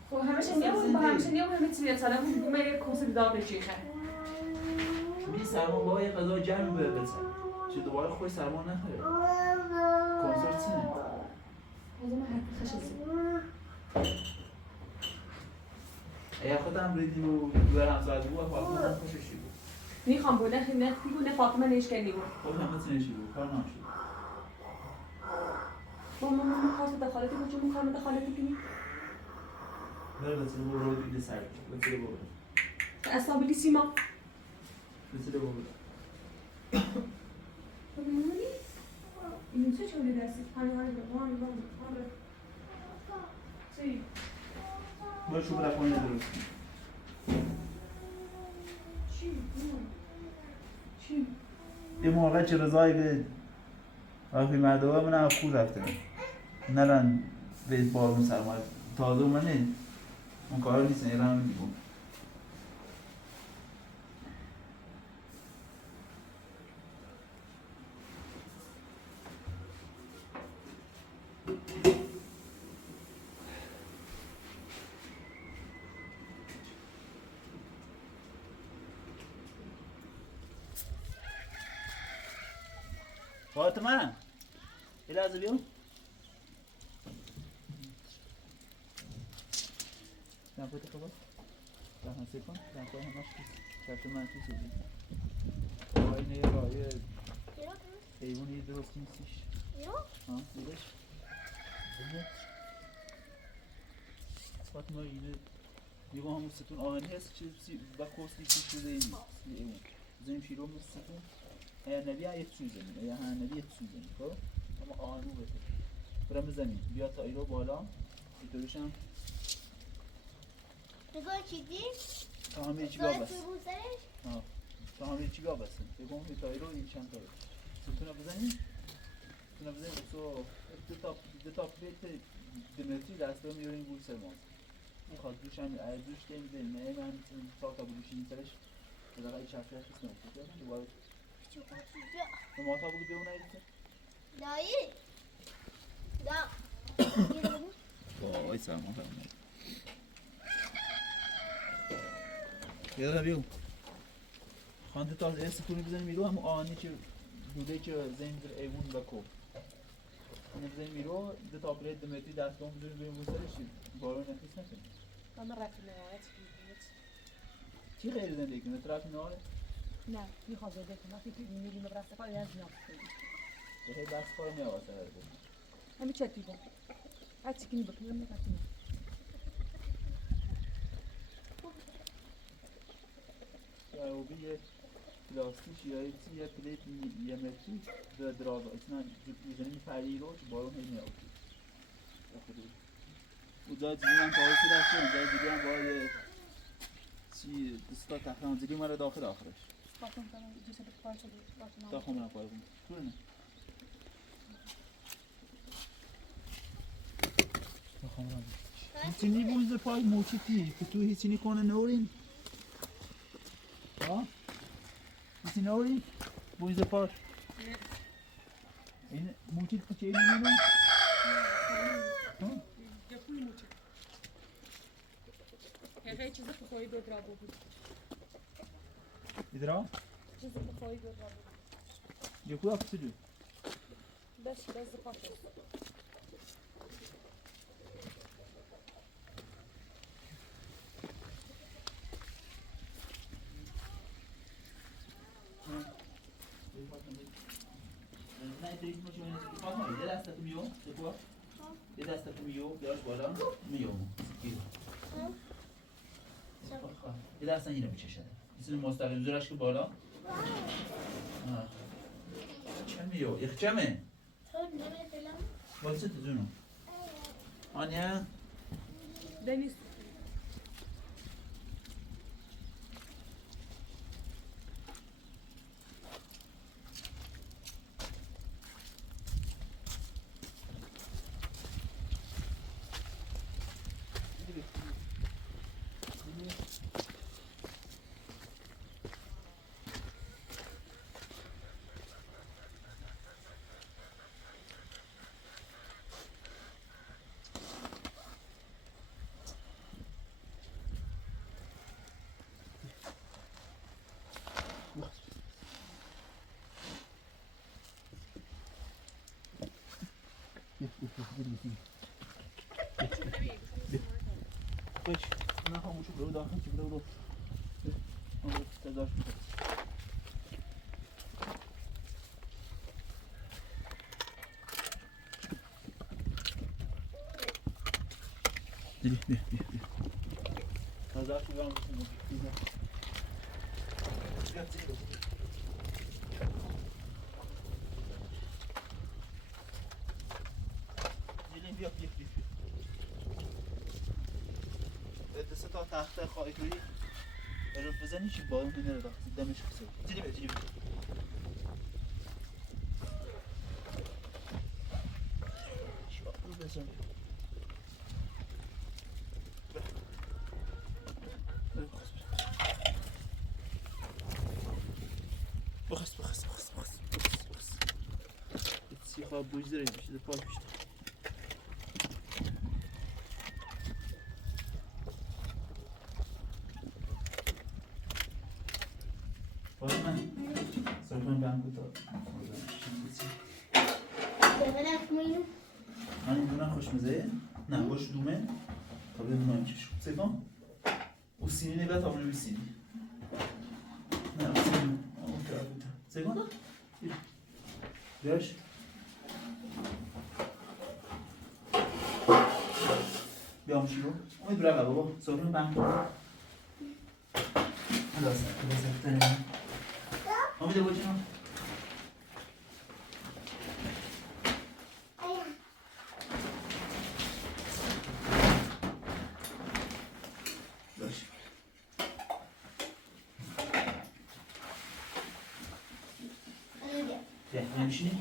خب همشه نیام با همشه نیام همه چیزی ساله بود من کنسول دار نشیخه می سرما با یه غذا جمعی باید بچه چه دوباره خوی سرما نخوره کنسول چی نه؟ بازم حرف خشسی اگه خودم ریدی و دوار همساعت بود فاطمه هم خوششی بود میخوام بود نه فاطمه نشکنی بود خود همه چی نشی بود کار نشد ماما کارت دخالتی بود چون کار دخالتی کنی بره بچه رو دیگه سر بچه رو بره استابیلی سیما بچه رو بره این چه چولی دستی؟ هانی چی؟ باید شو برای خونه درست چی؟ یه موقع چه رضایی به وقتی مردوه من هم خود رفته نرن به بارون سرمایه تازه منه اون کار نیست ایران هم دیگون فاطمه یه لحظه بیام دمپوت خبر دهن سکن دمپوت همش کسی منفی سیدی آینه رایه حیوانی درست نیستیش ها دیدش فاطمه اینه یه همون ستون آهنی هست چیزی و کوستی که شده این زمین شیرو مثل ستون نبی یه چیز زمین یا نبی یه چیز زمین خب اما آهنو بده برم بزنیم بیا تا ایرو بالا اینطوریش هم نگاه چیدی؟ تا همه چی بیا بس سرش؟ تا همه چی بیا بسیم بگم تا ایرو این چند تا ستونه بزنیم اصلا دو تا بیت دمتری دست رو میاریم بوی سرماز این خواهد دوش هم دوش دیم دیم نه من تا بلوشی این سرش بداقه ای چرخی هست کسی نمید دوباره Mahtab bugün bir ona gitti. Dayı. Da. Vay sen Mahtab. Gel abi. خانده تاز استفونه بزنیم میرو هم آنی که بوده که زنجیر ایوون بکو اینه بزنیم میرو دو تا پلیت دمتری دستگاه بزنیم بریم بسرش بارون نفیس نکنیم من رفت نهایت چی غیر زندگی کنه؟ طرف نهاره؟ نه میخواد زده کنم وقتی که میریم برسه کار یاد میاد به هی بس کار میواسه هر دو همین چطوری بود هر چی کنی بکنم نکنم یا او بیه پلاستیک یا یه پلیت یه متری درازا اصلا میزنیم فری رو که بارون هی میاد و جای دیگه هم پاویسی داشتیم جای دیگه هم باید چی دستا تخران زیری مرا داخل آخرش باکن کنم جسد پارچه بود تا خمرم پاره کنم تو نه تا خمرم هیچی نیبونزه پای موچیتی که تو هیچی نیکنه نورین ها؟ هیچی نورین؟ بونزه پای این موچیت که چه نمونه؟ یکوی موچه یه چیز بخوایی دو درا بود ایدرا؟ چیز بخوایی دو درا بود یکوی آفتی جو؟ بس پاشه یه دسته میو دکوا یه دسته میو بیاش بالا میو یه دسته اینو میچشه میتونی مستقیم زورش که بالا چه میو یک چمه واسه تو جونو آنیا دنیس باش نه خاموش برو داخل چی برو تدار بیا تدار چی برام بیا دسته تا تخته خواهی روی رفت بزنی چی بارون نره رفت دمش کسه جیلی بیا چی وقت رو بزن بخست سی خواه بویز داره بیشتر پاک بیشتر سرکن بانکو تا ببینم کنیم این دونه خوشمزه نه باش دومه تا بدونم چیش سرکن او سینی نبید تا اونو بیسینی نه او سینی اون طرف بوده سرکن بیاش بیام چی رو امید برای بابا سرکن بانکو لازم امید با چی میشینی؟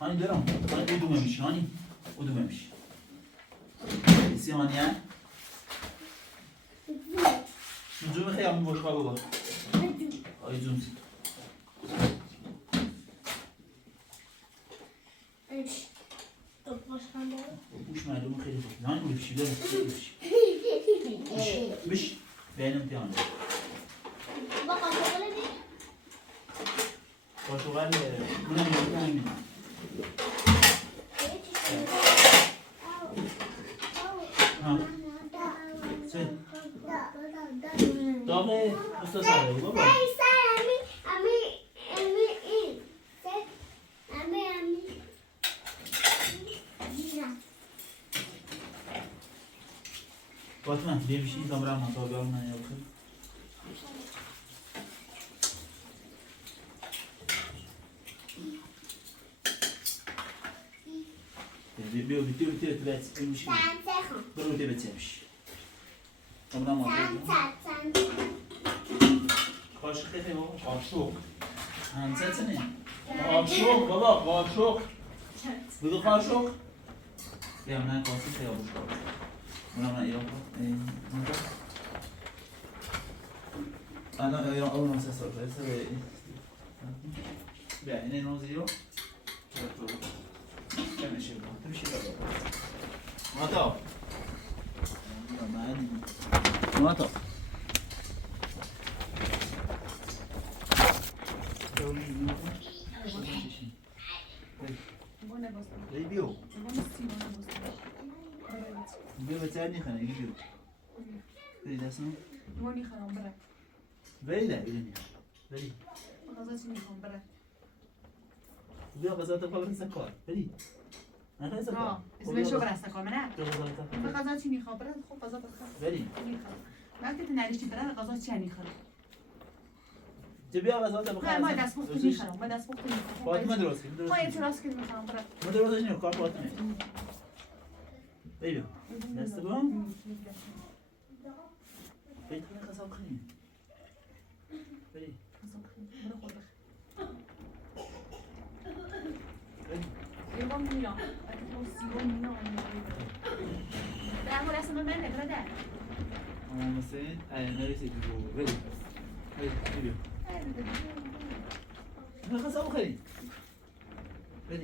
هانی دارم هانی او دومه میشی هانی او دومه میشی ایسی هانی ها؟ زوم خیلی همون باش خواه بابا آی زوم سی بوش معلومه خیلی خوب هانی او بشی دارم بش بینم تیانه قاشقال من نمی‌دونم داغه استاد سره بابا فاطمه بیا بشین کامرا مطابق من یاد کن بیا بیا تبعت میشی برو تبعت میشی کامرا مطابق قاشق خیلی بابا قاشق همزت نه قاشق بابا قاشق بگو قاشق بیا من قاشق خیلی بوش کن من ایران الان ایران اول ما 3 سال فرسته بیا اینه نوزیرو نمیشه تو میشه بابا مهتاب بیو بیو بتر نیخنه بیو بری دستم مونی خرام برای بری ده بری غذا چی میخوام برای بیا غذا تا برسه کار بری نه اسمشو برسه کار نه تو غذا چی میخوام برای خب غذا بخور بری میخوام وقتی تو نریشتی برای غذا چی میخوام تو بیا غذا تا بخور نه ما دست پخت میخوام ما دست پخت میخوام فاطمه درست کن ما یه چراس که میخوام برای ما درست نمیخوام کار فاطمه بیا دست بام بیا تو قصاب خیلی بیا سیگار میام سیگار میام در مورد اسم من برادر مثلا نرسید بیا بیا بیا قصاب خیلی بیا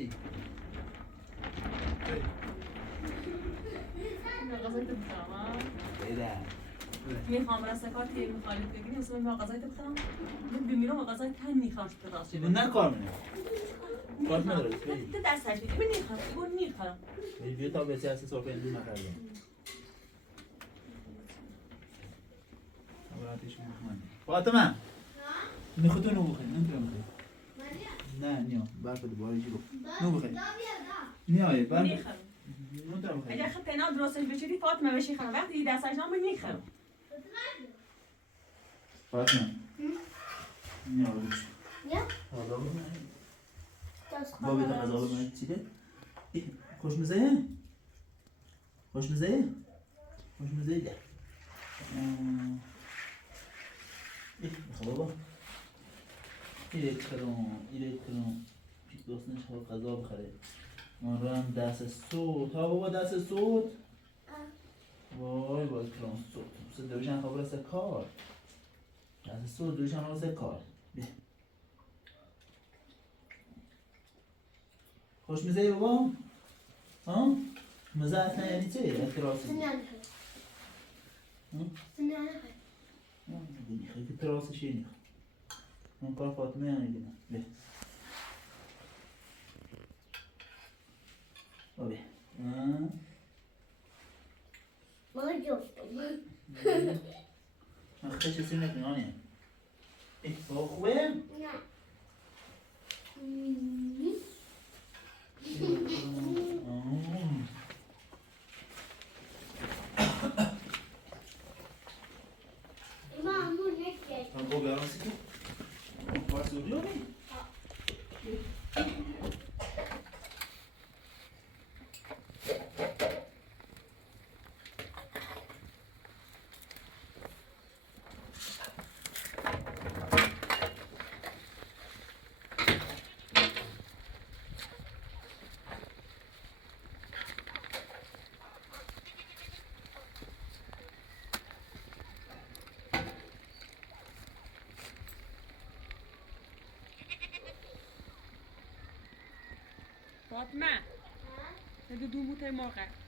غذای بخورم بده میخوام رستگاری میخواد بگیریم اسم ما غذای بخورم من بمیرم غذای تن میخوام که راست من نکار منه کار نداره تو دستش بگیر من نمیخوام اون نمیخوام بیا تا به سیاسی سرفه اندو نکردم براتش میخوام فاطمه میخواد نو بخیر نمیتونم بخیر نه نیا برف دوباره جیرو نو بخیر نیای برف نمیتونم بخیر اگه خط اینا درستش بچری فاطمه بشی خانم وقتی دستش نام میخوام فاطمه نیا بچ نیا حالا بابی غذا رو من چیده خوشمزه خوشمزه خوشمزه ده بابا ایره کرم پیک دوستنش ها غذا بخره من رو هم دست سود ها بابا دست سود وای باید کرم سود سود دویشن خبر است کار دست سود دویشن خبر است کار بیا خوشمزه بابا ها مزه اصلا یعنی چه اعتراضی خیلی تراسش اینه من کار فاطمه یعنی بینم بیا بابی من خیلی چیزی نکنم آنیه با خوبه؟ من با بیارم سیکی باید سودی رو نی؟ فاطمه دو موتای مرغه